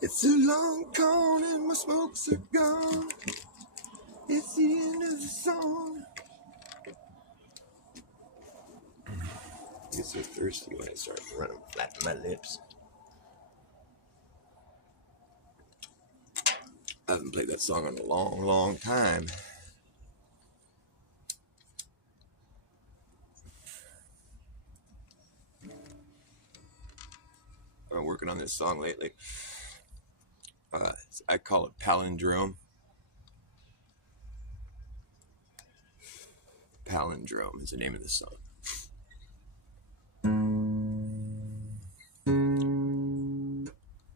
It's a long con and my smokes are gone. It's the end of the song. I get so thirsty when I start running flat in my lips. I haven't played that song in a long, long time. I've been working on this song lately. I call it Palindrome. Palindrome is the name of the song.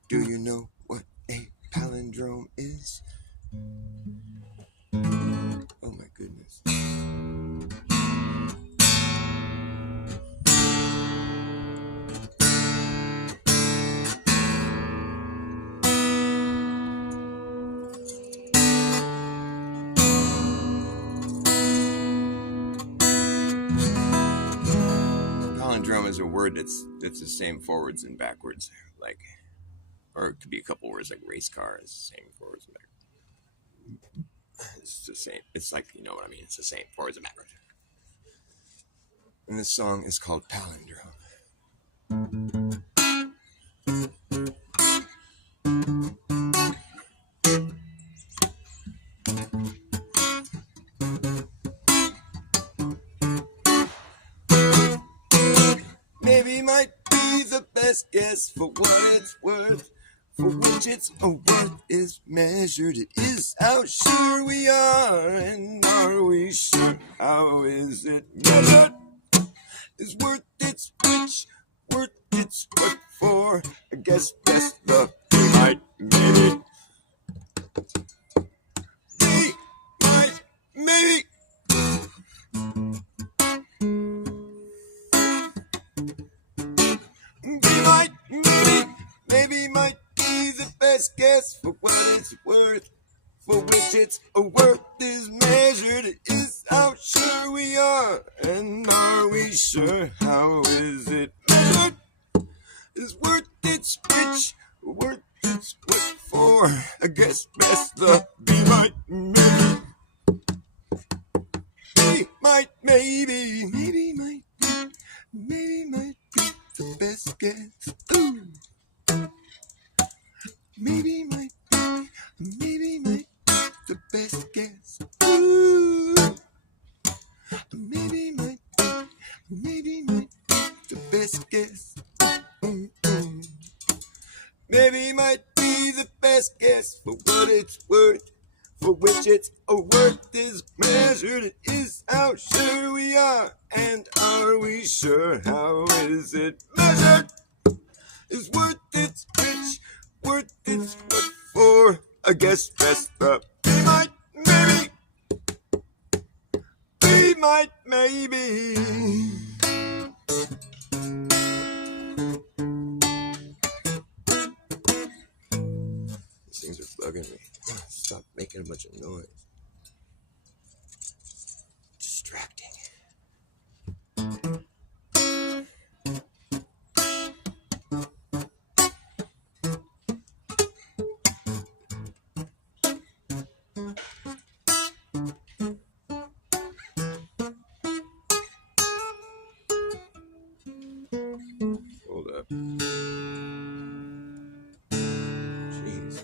Do you know what a palindrome is? Oh my goodness. Palindrome is a word that's the same forwards and backwards, like, or it could be a couple words like race car is the same forwards and backwards. It's the same. It's like, you know what I mean. It's the same forwards and backwards. And this song is called Palindrome. Maybe might be the best guess for what it's worth, for which its worth is measured. It is how sure we are, and are we sure? How is it measured? Is worth its which, worth its it's what for. I guess that's the be might maybe. Be might maybe. Be might maybe. Maybe might be the best guess for what it's worth. For which its worth is measured, is how sure we are. And are we sure? How is it measured? Is worth its which, worth its what for? I guess best the be might maybe. Be might maybe. Maybe might be. Maybe might be the best guess. Ooh. Maybe might be. Maybe might the best guess. Ooh. Maybe might be the best guess. Mm-mm. Maybe might be the best guess for what it's worth, for which its worth is measured. It is how sure we are, and are we sure? How is it measured? Is worth its which, worth its what for? I guess best the be might maybe. Be might maybe. These things are bugging me. Stop making a bunch of noise. Distracting. Hold up. Jeez.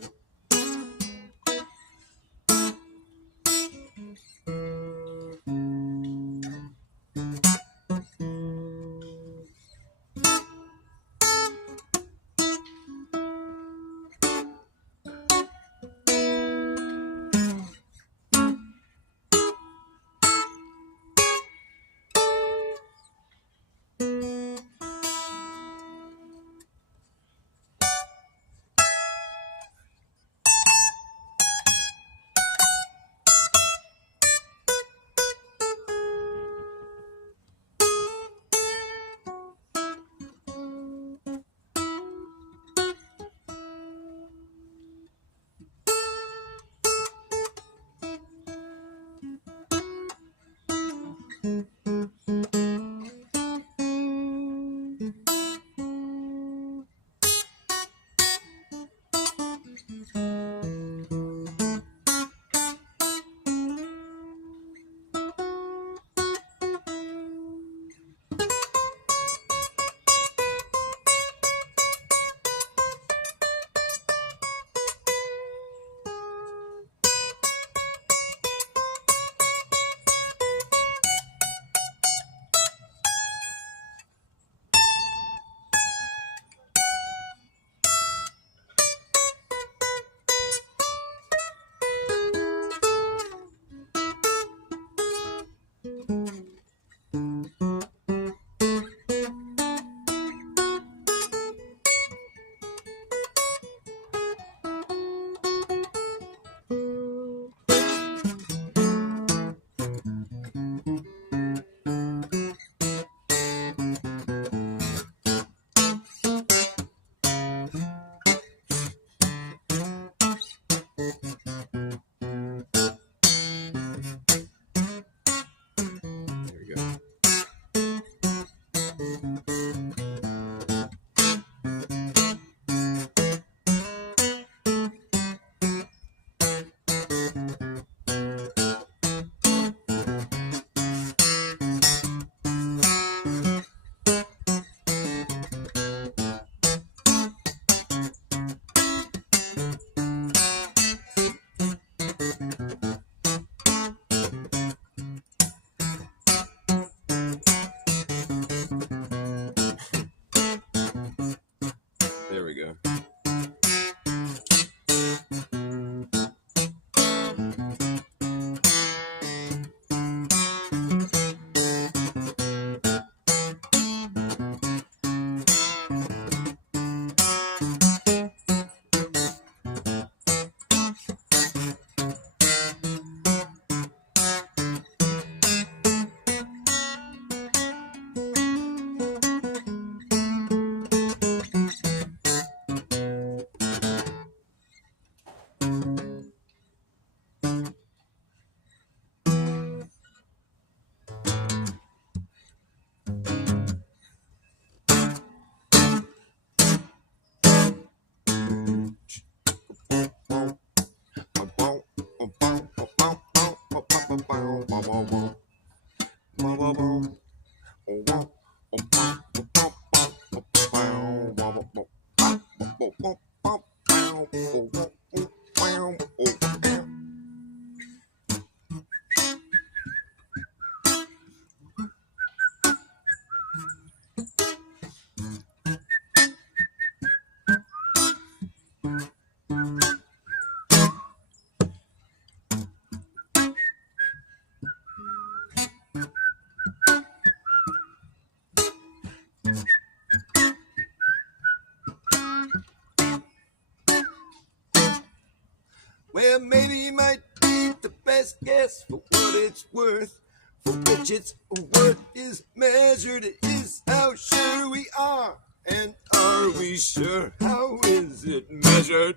Well, maybe you might be the best guess for what it's worth, for which its worth is measured. Is how sure we are, and are we sure? How is it measured?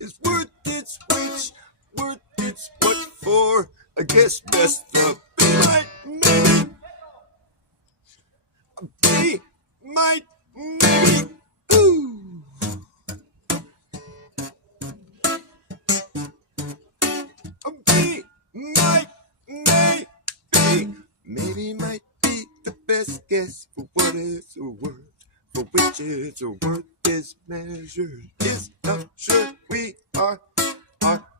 Is worth its which, worth its what for? I guess best the be might maybe, be might maybe. Ooh. Be might maybe, maybe might be the best guess for what it's worth, for which its worth is measured. Is how sure we are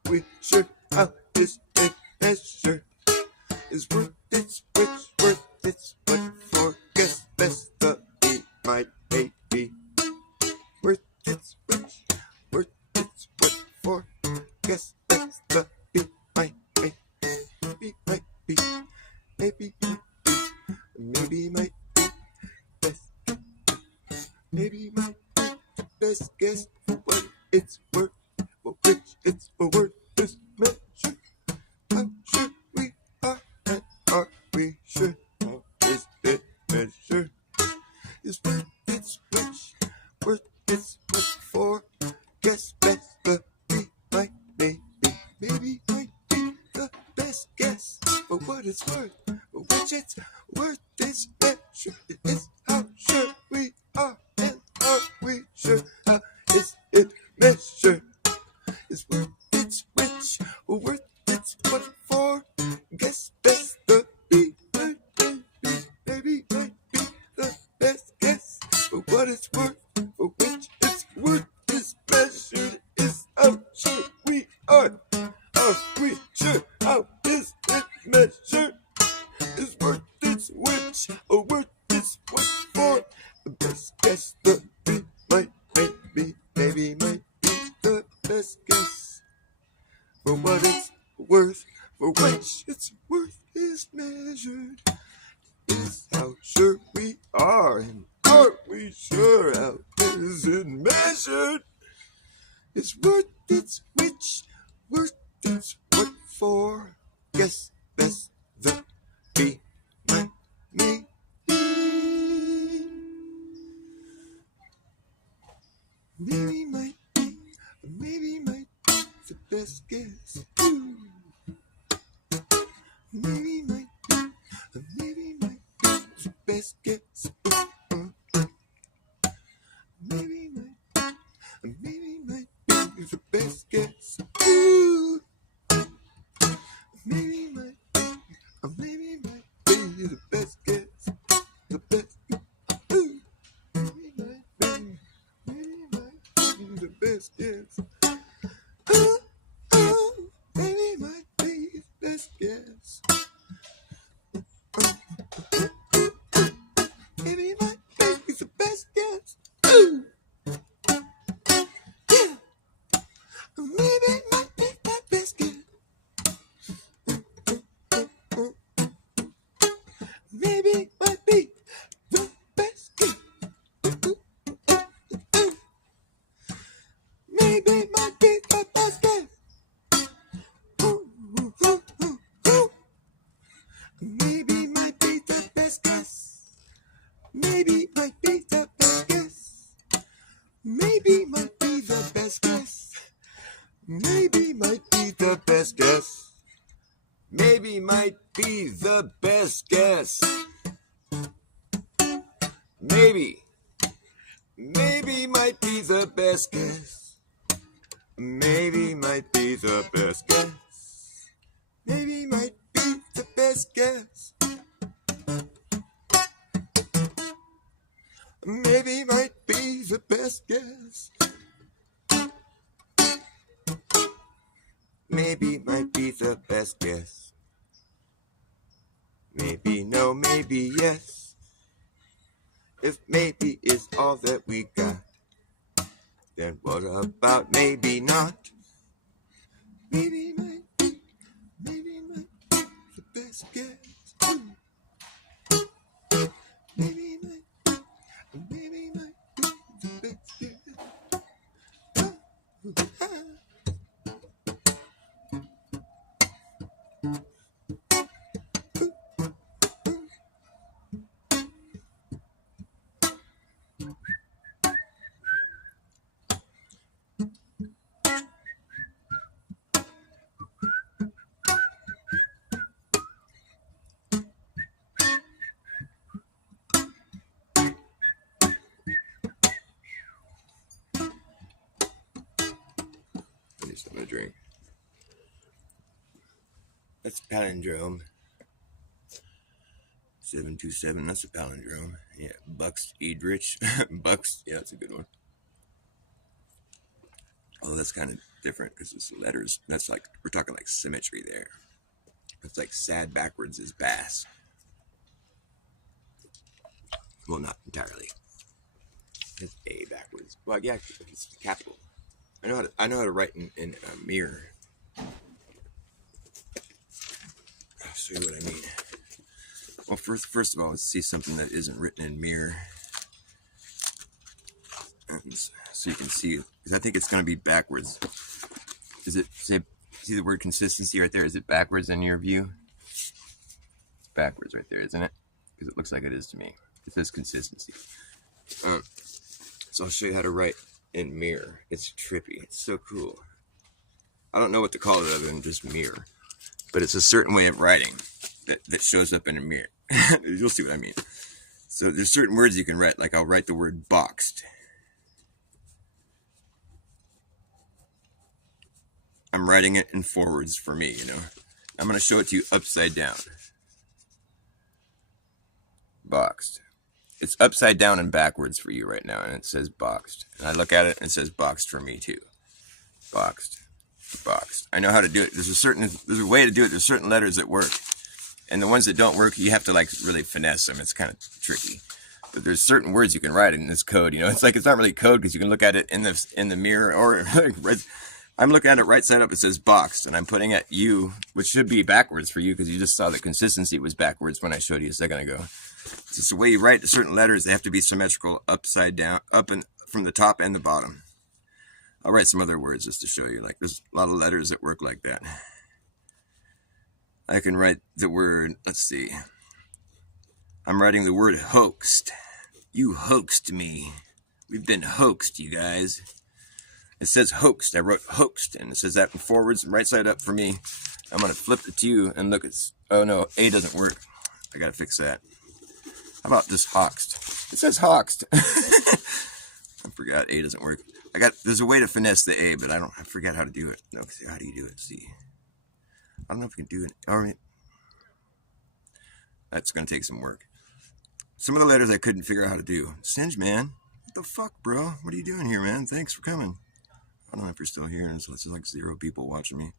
we sure how is it measured? Is worth its which, worth its what for? Guess best the be might maybe. Worth its which, worth its what for? Guess best the be might maybe. Maybe might be, maybe might be, maybe might be best. Maybe might be the best guess for what it's worth, for which its worth is measured. How sure we are, and are we sure? How is it measured? Is worth its which, worth its what for? Guess best the be might maybe. Maybe might be the best guess for what it's worth, for which its worth is measured. It is how sure we are, and are we sure? How is it measured? Is worth its which, worth its what for? Guess best the be might maybe. Maybe might be the best guess for what it's worth, for which its worth is measured. Is how sure we are. Are we sure? How is it measured? Is worth its which, or worth its what for? The best guess the be might maybe, maybe might be the best guess for what it's worth, for which its worth is measured. Is how sure we are, and are we sure? How is it measured? Is worth its which, worth its what for? Guess best the be might maybe. Maybe might be, maybe might be the best guess. Ooh. Maybe might be, maybe might be the best guess. Maybe might be, maybe might be the best guess. Ooh. Maybe might be, maybe might be the best guess. The best. Ooh. Maybe might be, the best guess. Ooh, ooh, maybe might be the best guess. Maybe might be the best guess. Ooh. Yeah. Maybe might be the best guess. Maybe might be the best guess. Maybe might maybe might be the best guess. Maybe might be the best guess. Maybe might be the best guess. Maybe might be the best guess. Maybe might be the best guess. Maybe might be the best guess. Maybe no, maybe yes. If maybe is all that we got, then what about maybe not? Maybe might be the best guess. Maybe might be the best guess. I need something to drink. That's a palindrome. 727, that's a palindrome. Yeah, Bucks Edrich. Bucks, yeah, that's a good one. Oh, that's kind of different because it's letters. That's like, we're talking like symmetry there. It's like sad backwards is bass. Well, not entirely. It's A backwards. Well, yeah, it's capital. I know how to write in a mirror. I'll show you what I mean. Well, first of all, let's see something that isn't written in mirror. So you can see, because I think it's going to be backwards. Is it, see the word consistency right there? Is it backwards in your view? It's backwards right there, isn't it? Because it looks like it is to me. It says consistency. So I'll show you how to write in mirror. It's trippy. It's so cool. I don't know what to call it other than just mirror. But it's a certain way of writing that shows up in a mirror. You'll see what I mean. So there's certain words you can write. Like I'll write the word boxed. I'm writing it in forwards for me, you know. I'm going to show it to you upside down. Boxed. It's upside down and backwards for you right now, and it says boxed. And I look at it and it says boxed for me too. Boxed. Boxed. I know how to do it. There's a way to do it. There's certain letters that work. And the ones that don't work, you have to like really finesse them. It's kind of tricky. But there's certain words you can write in this code. You know, it's like it's not really code because you can look at it in the mirror or I'm looking at it right side up. It says boxed, and I'm putting at U, which should be backwards for you because you just saw the consistency was backwards when I showed you a second ago. It's just the way you write certain letters. They have to be symmetrical, upside down, up and from the top and the bottom. I'll write some other words just to show you. Like there's a lot of letters that work like that. I can write the word. Let's see. I'm writing the word hoaxed. You hoaxed me. We've been hoaxed, you guys. It says hoaxed. I wrote hoaxed, and it says that in forwards and right side up for me. I'm going to flip it to you and look. Oh no, A doesn't work. I got to fix that. How about just hoxed? It says hoxed. I forgot A doesn't work. There's a way to finesse the A, but I forgot how to do it. No, how do you do it? See, I don't know if we can do it. All right. That's going to take some work. Some of the letters I couldn't figure out how to do. Singe, man. What the fuck, bro? What are you doing here, man? Thanks for coming. I don't know if you're still here. So it's like 0 people watching me.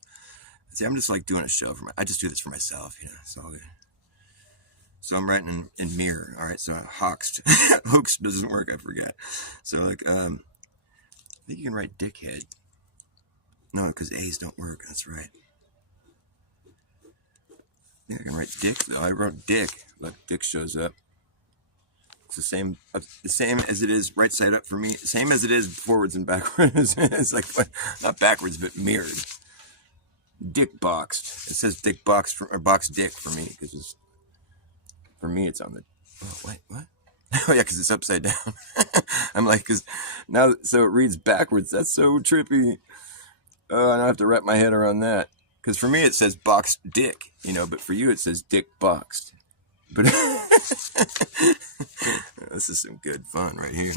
See, I'm just like doing a show I just do this for myself, you know. It's all good. So I'm writing in mirror. All right. So hoxed. Hoaxed doesn't work. I forget. So like, I think you can write dickhead. No, because A's don't work. That's right. I think I can write dick though. I wrote dick. Look, dick shows up. It's the same as it is right side up for me. Same as it is forwards and backwards. It's like not backwards, but mirrored. Dick boxed. It says dick boxed or boxed dick for me because for me it's on the. Oh wait, what? Oh yeah, because it's upside down. I'm like, because now so it reads backwards. That's so trippy. Oh, and I have to wrap my head around that. Because for me it says boxed dick, but for you it says dick boxed. But this is some good fun right here.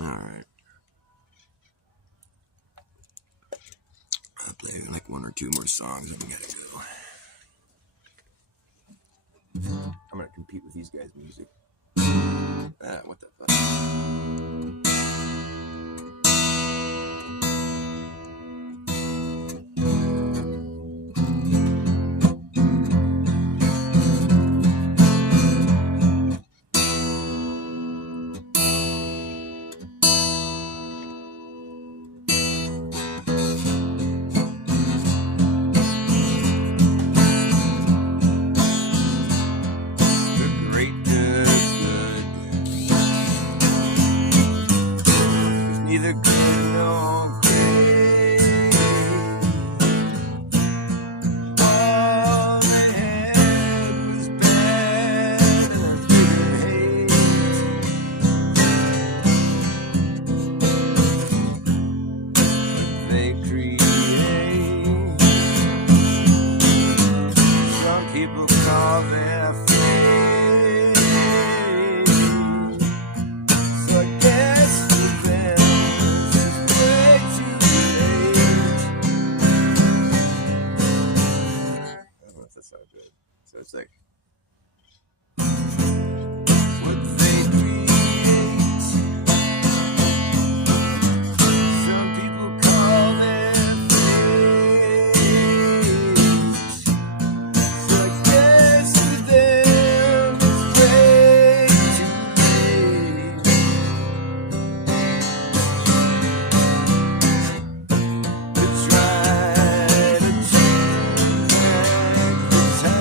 All right. I'll play like one or two more songs and we gotta go. I'm gonna compete with these guys' music. What the fuck? So it's like what they create. Some people call it fate. So I guess for them it's way too late to try to turn back the time.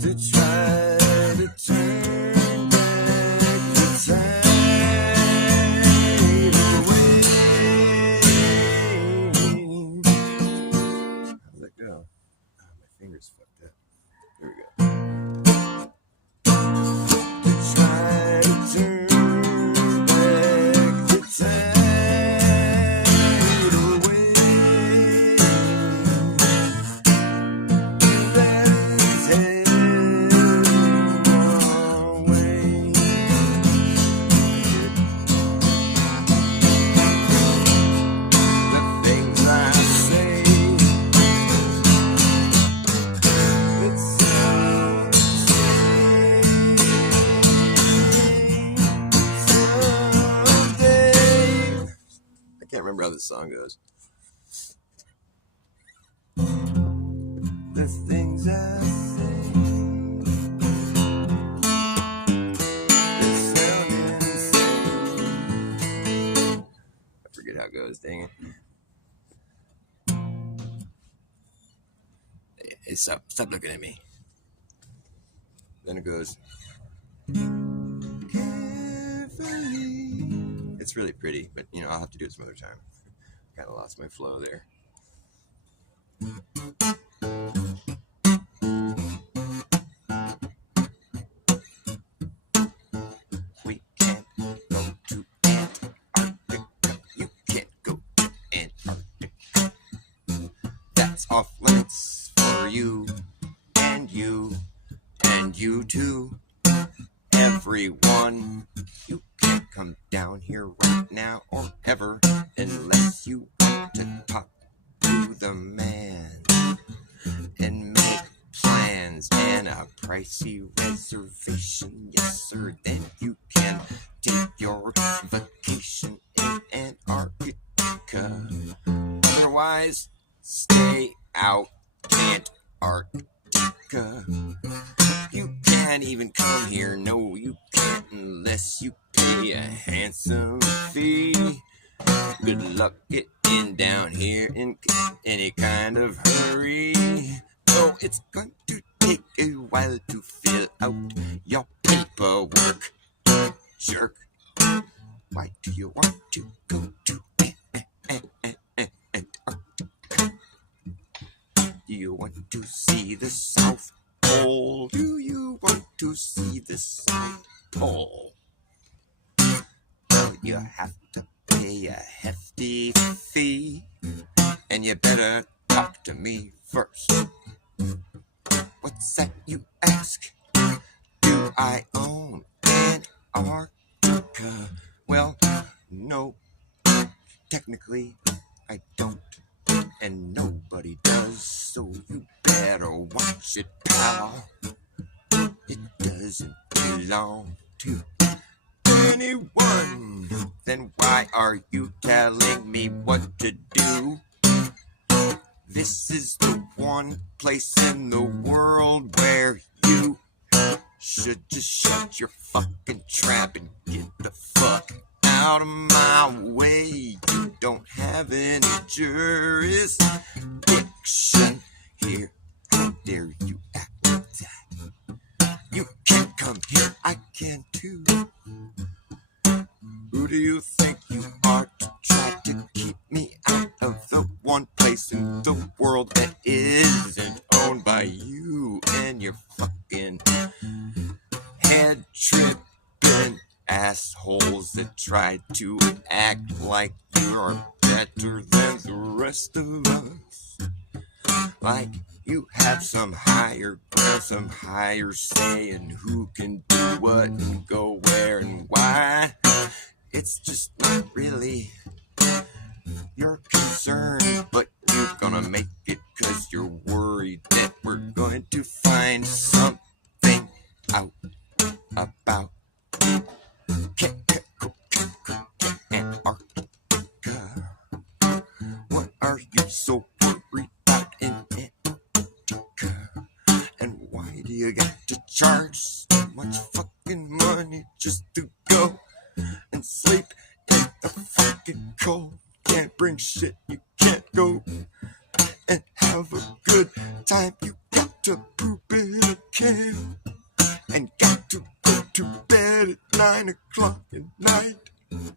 To try to turn back the tide away. How's that go? Oh, my finger's fucked up. There we go. To try to turn back the tide away. I can't remember how this song goes. The things I say, they sound insane. I forget how it goes, dang it. Hey, stop looking at me. Then it goes, carefully. It's really pretty, but I'll have to do it some other time. Kind of lost my flow there. We can't go to Antarctica. You can't go to Antarctica. That's off limits for you and you and you too. Everyone, you can't come down here right now or ever unless you want to talk to the man and make plans and a pricey reservation. Yes, sir, then you can take your vacation in Antarctica. Otherwise, stay out Antarctica. You can't even come here, no, you can't unless you pay a handsome fee. Good luck getting down here in any kind of hurry. No, it's going to take a while to fill out your paperwork. Jerk, why do you want to go to Antarctica? Do to see the South Pole? Do you want to see the South Pole? Well, you have to pay a hefty fee, and you better talk to me first. What's that you ask? Do I own Antarctica? Well, no, technically I don't, and nobody does, so you better watch it, pal. It doesn't belong to anyone. Then why are you telling me what to do? This is the one place in the world where you should just shut your fucking trap and get the fuck out of my way. You don't have any jurisdiction here. How dare you act like that? You can't come here, I can too. Who do you think you are to try to keep me out of the one place in the world that isn't owned by you and your fucking head tripping assholes that try to act like you are better than the rest of us? Like you have some higher ground, some higher say in who can do what and go where and why. It's just not really your concern, but you're gonna make it 'cause you're worried that we're going to find something out about Antarctica. What are you so worried about in Antarctica? And why do you get to charge so much fucking money just to go and sleep in the fucking cold? Can't bring shit, you can't go and have a good time. You got to poop in a can and got to go to bed at 9 o'clock at night. You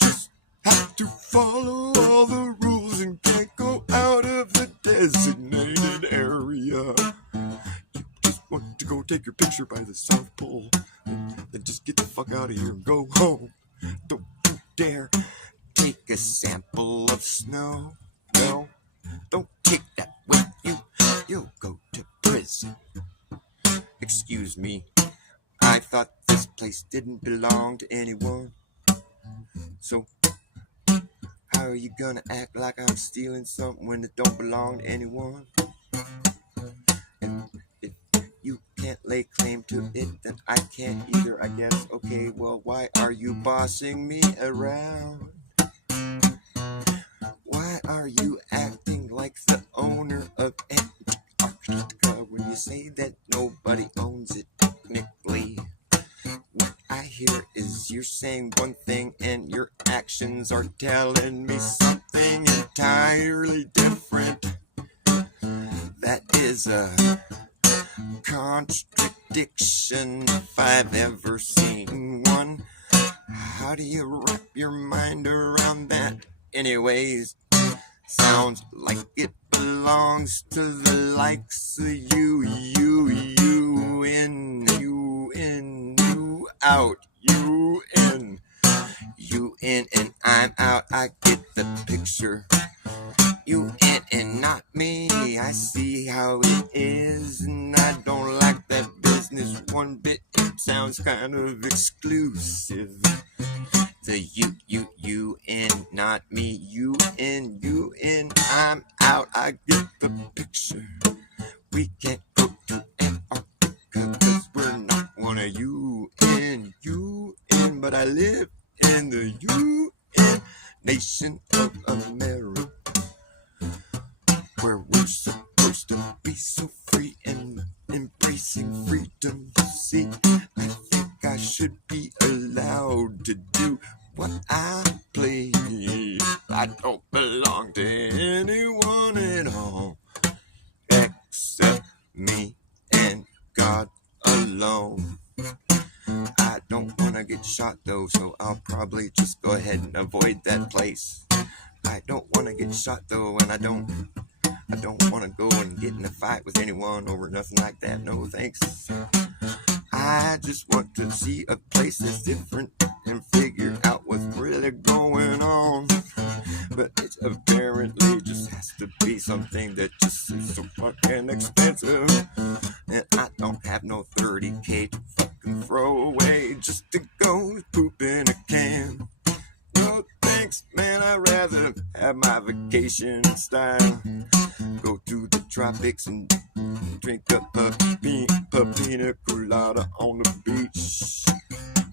just have to follow all the rules and can't go out of the designated area. You just want to go take your picture by the South Pole and just get the fuck out of here and go home. Don't you dare take a sample of snow. No, don't take that with you. You'll go to prison. Excuse me, I thought this place didn't belong to anyone. So, how are you gonna act like I'm stealing something when it don't belong to anyone? And if you can't lay claim to it, then I can't either, I guess. Okay, well, why are you bossing me around? Why are you acting like the owner of Antarctica when you say that nobody owns it technically? What I hear is you're saying one thing and your actions are telling me something entirely different. That is a contradiction if I've ever seen one. How do you wrap your mind around that? Anyways, sounds like it belongs to the likes of you in, you out, you in, and I'm out. I get the picture. You in and not me. I see how it is, and I don't like that business one bit. It sounds kind of exclusive. The you in, not me. You in, I'm out. I get the picture. We can't go to Antarctica 'cause we're not one of you in, but I live in the UN nation of America, where we're supposed to be so free and embracing freedom. See, I think I should be allowed to do what I please. I don't belong to anyone at all except me and God alone. I don't want to get shot though, so I'll probably just go ahead and avoid that place. I don't want to get shot though, and I don't I don't want to go and get in a fight with anyone over nothing like that. No thanks. I just want to see a place that's different and figure out what's really going on. But it apparently just has to be something that just is so fucking expensive. And I don't have no 30K to fucking throw away just to go poop in a can. No thanks, man, I'd rather have my vacation style. Go to the tropics and drink a pina colada on the beach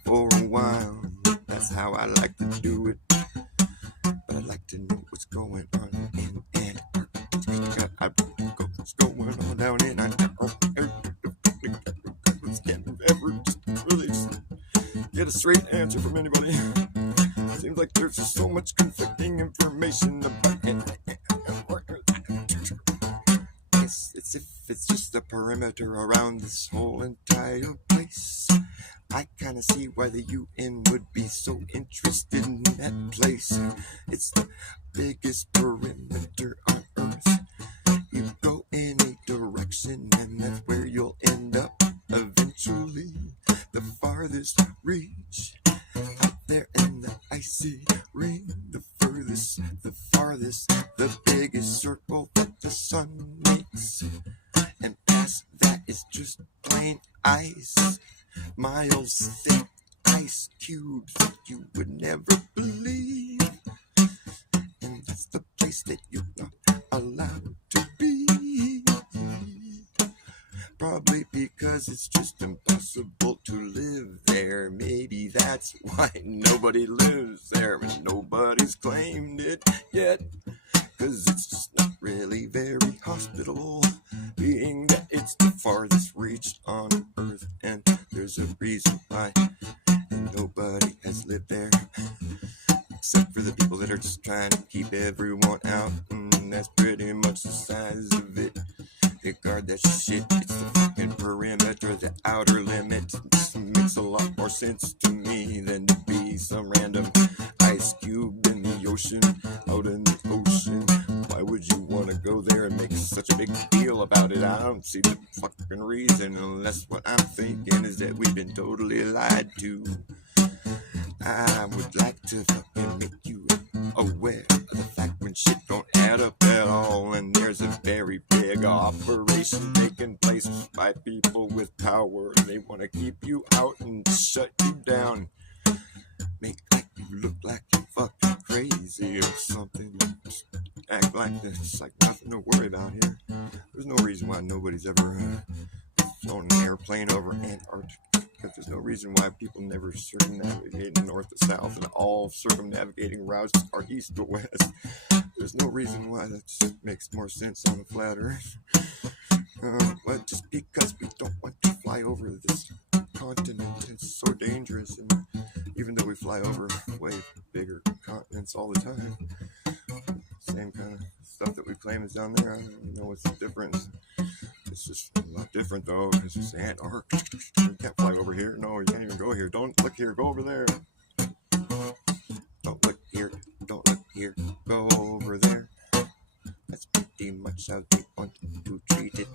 for a while. That's how I like to do it. But I'd like to know what's going on in Antarctica. I'd like to go what's going on down in Antarctica. Can't ever just really just get a straight answer from anybody. Seems like there's just so much conflicting information about it. It's if it's just a perimeter around this whole entire place. I kinda see why the UN would be so interested in that place. It's the biggest perimeter on Earth. You go in a direction and that's where you'll end up eventually. The farthest reach out there in the icy ring. The furthest, the farthest, the biggest circle that the sun makes. And past that is just plain ice. Miles thick ice cubes that you would never believe. And that's the place that you're not allowed to be. Probably because it's just impossible to live there. Maybe that's why nobody lives there and nobody's claimed it yet. Cause it's just not really very hospitable, being that it's the farthest reach on Earth. And there's a reason why nobody has lived there, except for the people that are just trying to keep everyone out. And that's pretty much the size of it. They guard that shit. It's the fucking perimeter, the outer limit. This makes a lot more sense to me than to be some random ice cube in the ocean, out in the ocean. Why would you want to go there and make such a big deal about it? I don't see the fucking reason, unless what I'm thinking is that we've been totally lied to. I would like to fucking make you aware of the fact when shit don't add up at all, and there's a very big operation taking place by people with power. They want to keep you out and shut you down, make like you look like you're fucking crazy or something. Just act like there's like nothing to worry about here. There's no reason why nobody's ever flown an airplane over Antarctica. Because there's no reason why people never circumnavigate north to south, and all circumnavigating routes are east to west. There's no reason why that makes more sense on a flat earth. But just because we don't want to fly over this continent, it's so dangerous. And even though we fly over way bigger continents all the time, same kind of stuff that we claim is down there, I don't even know what's the difference. It's just a lot different though, because it's Antarctica. You can't fly over here. No, you can't even go here. Don't look here, go over there. Don't look here, don't look here, go over there. That's pretty much how they want to treat it.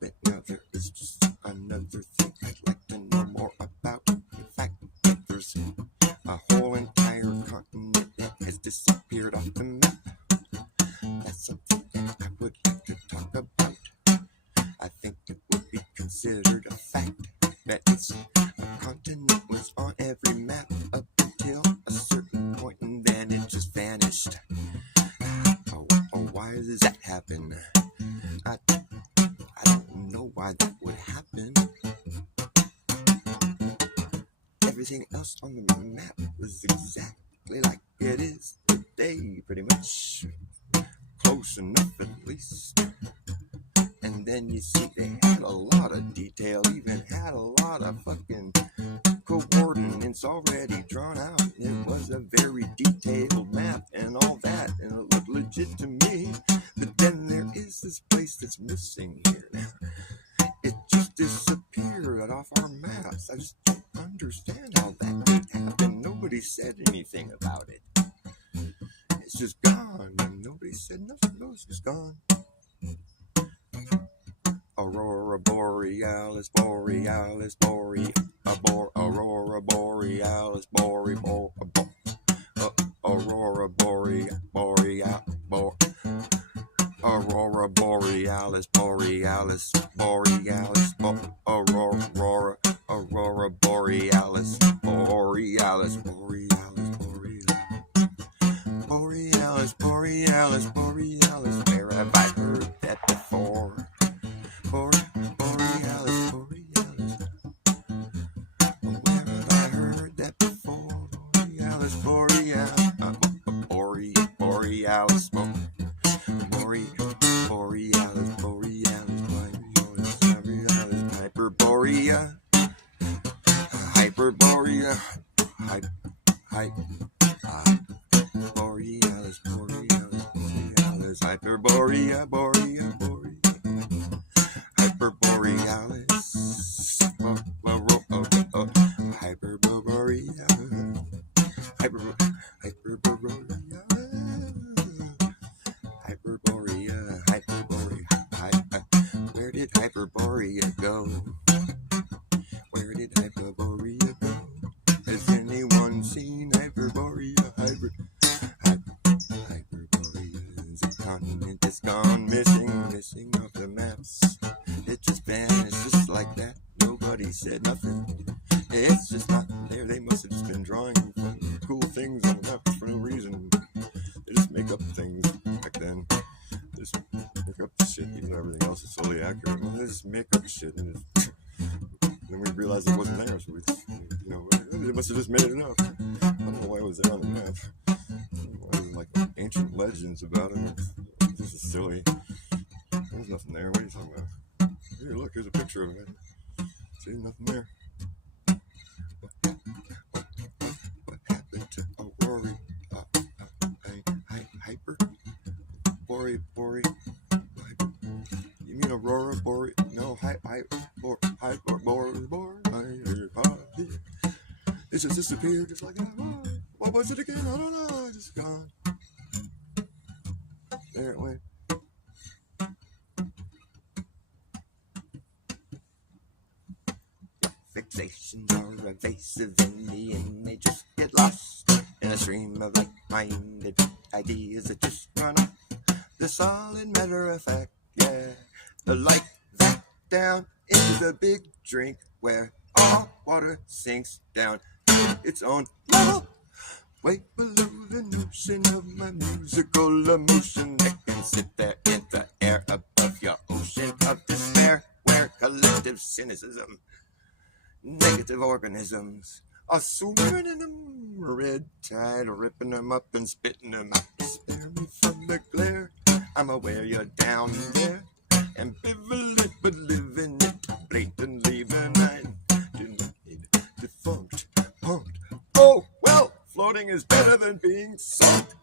But now there is just another thing I'd like to know more about. The fact that there's a whole entire continent that has disappeared off the map. That's something that I would like to talk about. I think it would be considered a fact that it's a continent was on every map up until a certain point, and then it just vanished. Oh, why does that happen? I don't know why that would happen. Everything else on the map was exactly like it is today, pretty much. Close enough at least. And then you see they had a lot of detail, even had a lot of fucking coordinates already drawn out. It was a very detailed map and all that, and it looked legit to me. But then there is this place that's missing here now. It just disappeared off our maps. I just don't understand how that could happen. Nobody said anything about it. It's just gone, and nobody Nobody said nothing, those is gone. Aurora borealis, borealis, aurora borealis, aurora aurora borealis, borealis, borealis, aurora borealis, borealis, borealis, borealis, borealis. Where have I heard that before? Borealis, borealis. Where have I heard that before? Borealis, borealis, borealis, borealis, borealis, hyperborea, hyperborea, borealis, borealis, borealis, hyperborea, borea, borea, hyperborealis, hyperborea, hyperborea. Where did Hyperborea go? Where did Hyperborea go? Has anyone seen Hyperborea? Hyperborea is a continent that's gone missing off the maps. It just vanished just like that. Nobody said nothing. It's just not there. They must have just been drawing cool things on the maps for no reason. They just make up things back then. They just make up the shit, even though everything else is totally accurate. Well, they just make up shit, and then we realized it wasn't there. So they must have just made it up. I don't know why it was there on the map. Why was like ancient legends about it? This is silly. There's nothing there. What are you talking about? Here, look, here's a picture of it. See, nothing there. What happened to Aurora? Hyper? Bore. You mean Aurora Bore? No, Bore. It just disappeared just like that. What was it again? I don't know. It's just gone. There it went. Fixations are evasive in the end. They just get lost in a stream of like-minded ideas that just run off the solid matter of fact. Yeah, like that down into the big drink where all water sinks down to its own level, way below the notion of my musical emotion that can sit there in the air above your ocean of despair, where collective cynicism, negative organisms are swimming in them, red tide, ripping them up and spitting them out. Spare me from the glare. I'm aware you're down there, ambivalent but living it, blatantly benign, defunct, punked. Oh well, floating is better than being sunk.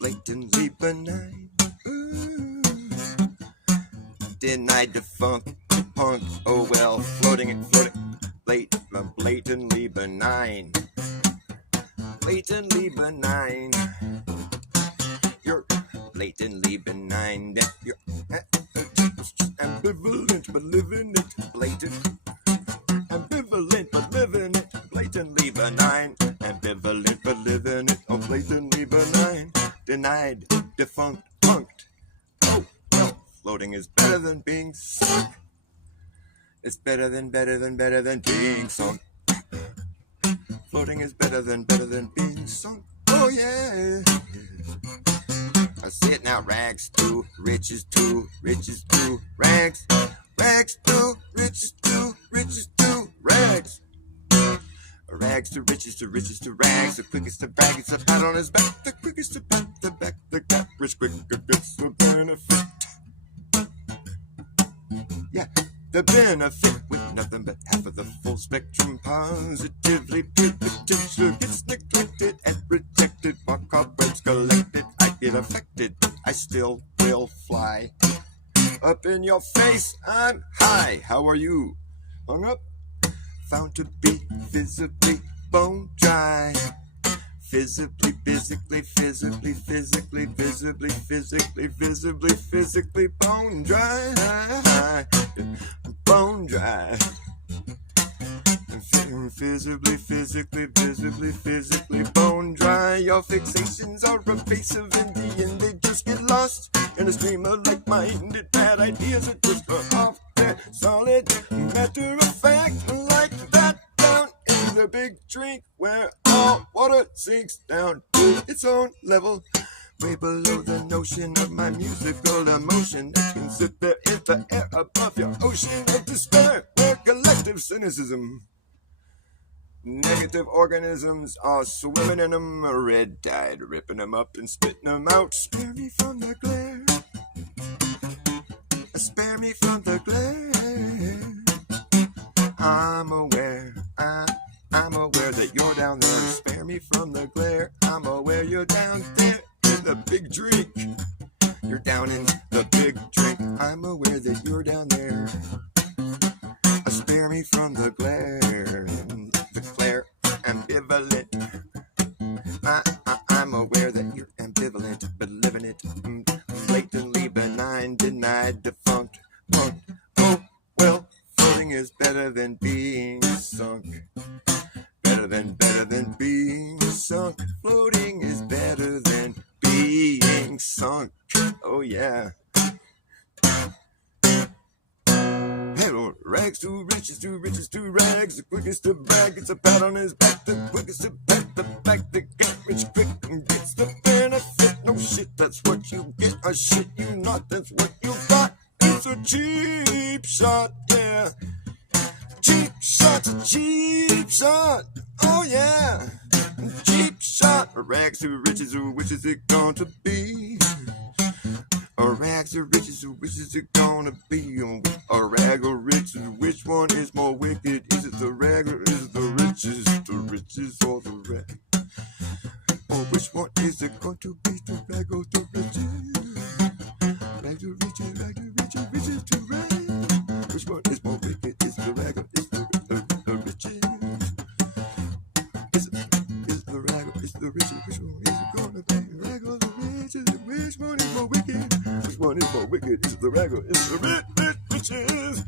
Blatantly benign. Ooh. Denied, defunct, punk. Oh well, floating, blatantly benign. Blatantly benign. You're blatantly benign. You're ambivalent but living it, blatant. Ambivalent but living it, blatantly benign. Ambivalent but living it, oh blatantly benign. Denied, defunct, punked. Oh well, floating is better than being sunk. It's better than being sunk. Floating is better than being sunk. Oh yeah. I see it now. Rags to riches to rags. Rags to riches to rags. Rags to riches to rags. The quickest to bag is a pat on his back. The quickest to pat the back. The cat rich quicker gets the benefit. Yeah, the benefit with nothing but half of the full spectrum. Positively potential gets neglected and rejected. While cobwebs collected, I get affected. I still will fly up in your face. I'm high. How are you? Hung up? Found to be visibly bone dry. visibly, physically, physically, physically, visibly, physically, visibly, physically, bone dry, bone dry. Visibly, physically, visibly, physically, bone dry. Your fixations are evasive in the end. They just get lost in a stream of like-minded bad ideas that just run off their solid matter of fact. Like that down in the big drink where all water sinks down to its own level, way below the notion of my musical emotion that can sit there in the air above your ocean of despair, where collective cynicism, negative organisms are swimming in them, a red tide ripping them up and spitting them out. Spare me from the glare, spare me from the glare. I'm aware that you're down there. Spare me from the glare. I'm aware you're down there in the big drink. You're down in the big drink. I'm aware that you're down there. Spare me from the glare. Declare ambivalent. I'm aware that you're ambivalent, but living it blatantly benign, denied, defunct, punked. Oh, well, floating is better than being sunk. Better than being sunk. Floating is better than being sunk. Oh, yeah. Rags to riches, to riches, to rags. The quickest to brag gets a pat on his back. The quickest to pat the back that get rich quick and gets the benefit. No shit, that's what you get. A shit you not, that's what you got. It's a cheap shot, yeah. Cheap shot, cheap shot. Oh yeah. Cheap shot. Rags to riches, who which is it going to be? A rags to riches, which is it gonna be? A rag or riches, which one is more wicked? Is it the rag or is it the riches? The riches or the rag? Or which one is it going to be? The rag or the riches? Rag to riches, rag to riches, riches to rag. Which one is more wicked? Is it the rag or is the riches? Is it the rag or is the riches? Which one is it gonna be? The rag or the riches? Which one is more wicked? Which one is more wicked? Is it the rag or is it the riches?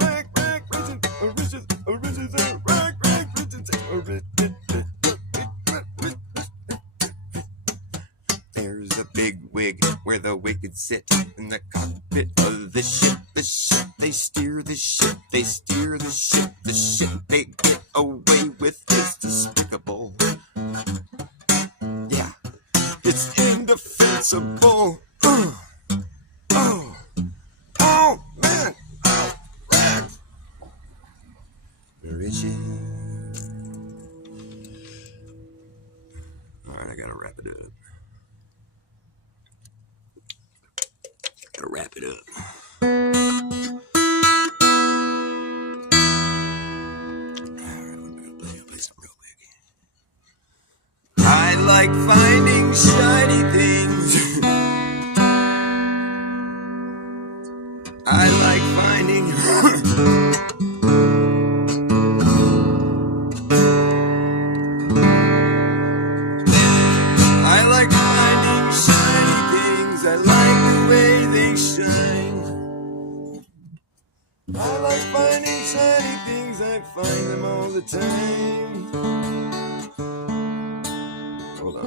Rag, rag, riches, riches, rag, rag, riches, There's a big wig where the wicked sit in the cockpit of the ship. The ship, they steer the ship, they steer the ship. The ship they get away with is despicable. Yeah, it's indefensible. Oh, man. Oh, rags. Richie. All right, I gotta wrap it up. Gotta wrap it up. All right, I'm gonna play something real quick. I like finding shiny things. I like finding I like finding shiny things. I like the way they shine. I like finding shiny things. I find them all the time. Hold on.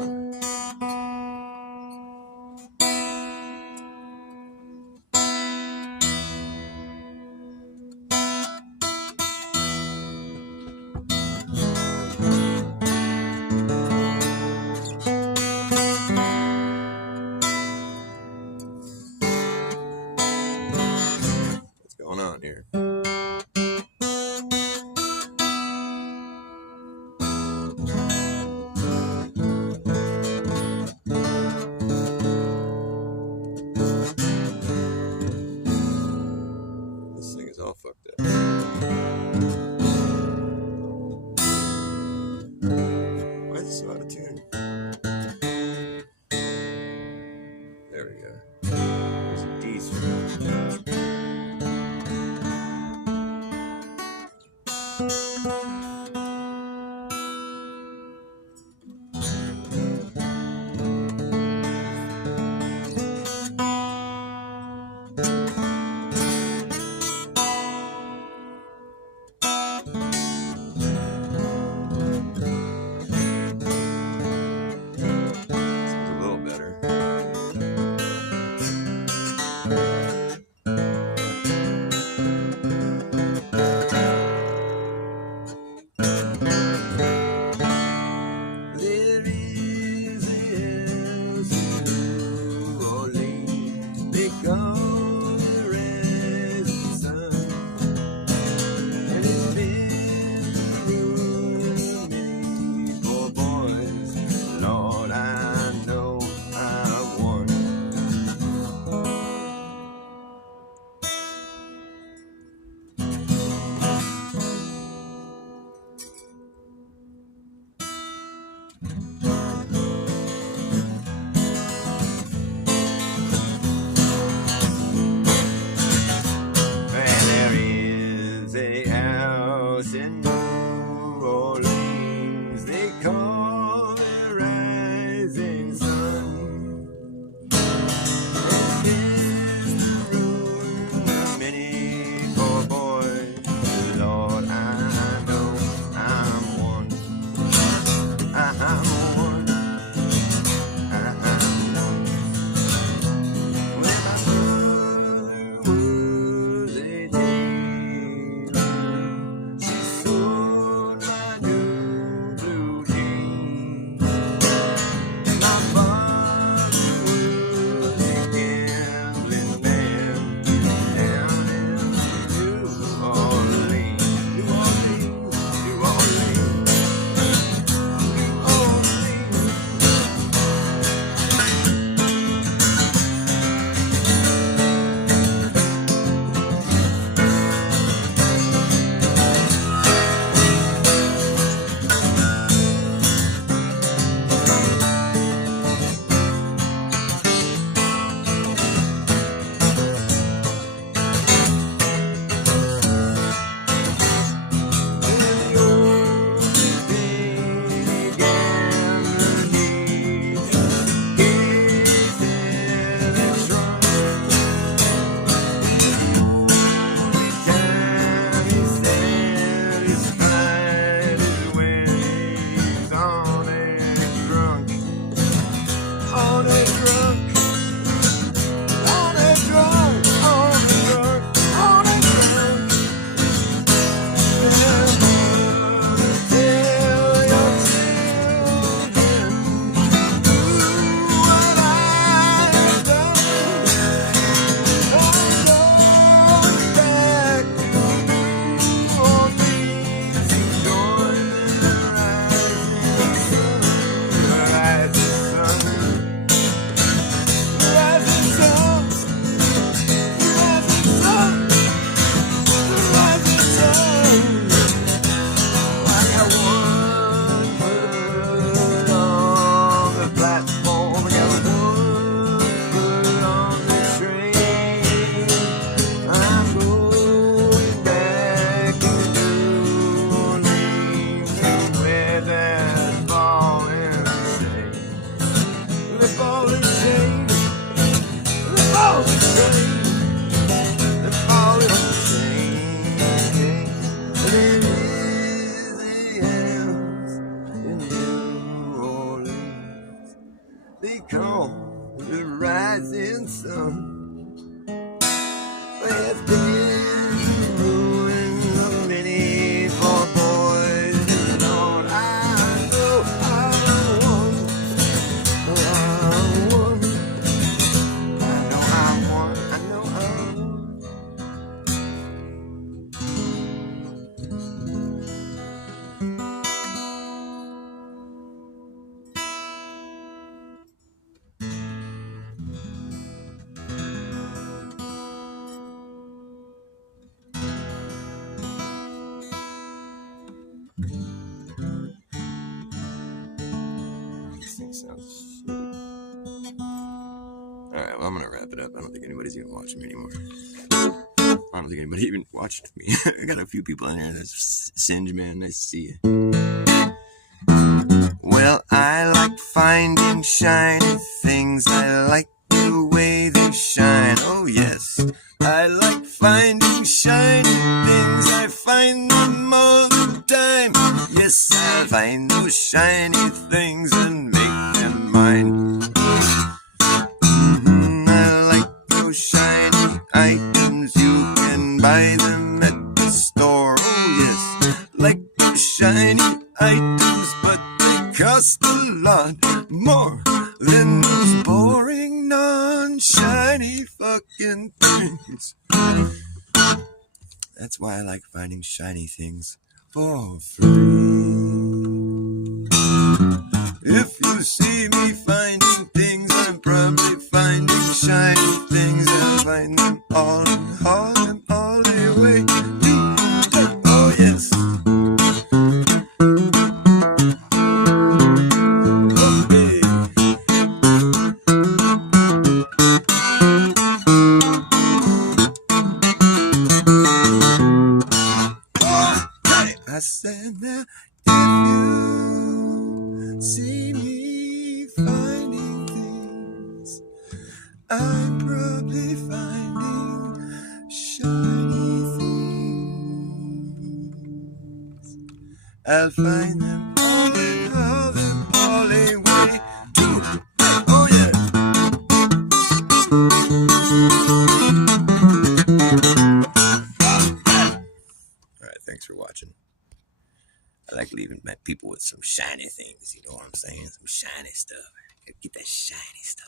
What's going on here? call the rising sun. There's been the ruins of many poor boys, Lord, I know I won. I won. I know I won. I know I won. This thing sounds shitty. Alright, well, I'm gonna wrap it up. I don't think anybody's gonna watch me anymore. I don't think anybody even watched me. I got a few people in here. That's Singe, man. Nice to see you. Well, I like finding shiny things. I like the way they shine. Oh, yes. I like finding shiny things. I find them all the time. Yes, I find those shiny things and make them mine. I like those shiny items. You can buy them at the store. Oh, yes. Like those shiny items, but they cost a lot more than those boring, non-shiny fucking things. That's why I like finding shiny things for free. If you see me finding things, I'm probably finding shiny things. I find them all and haul them all the way to them. Oh, yes. Okay. I said now, if you see me finding things, I'm probably finding shiny things. I'll find them all and haul them all the way to them. Oh yeah. Alright, thanks for watching. I like leaving people with some shiny things, you know what I'm saying? Some shiny stuff. Gotta get that shiny stuff.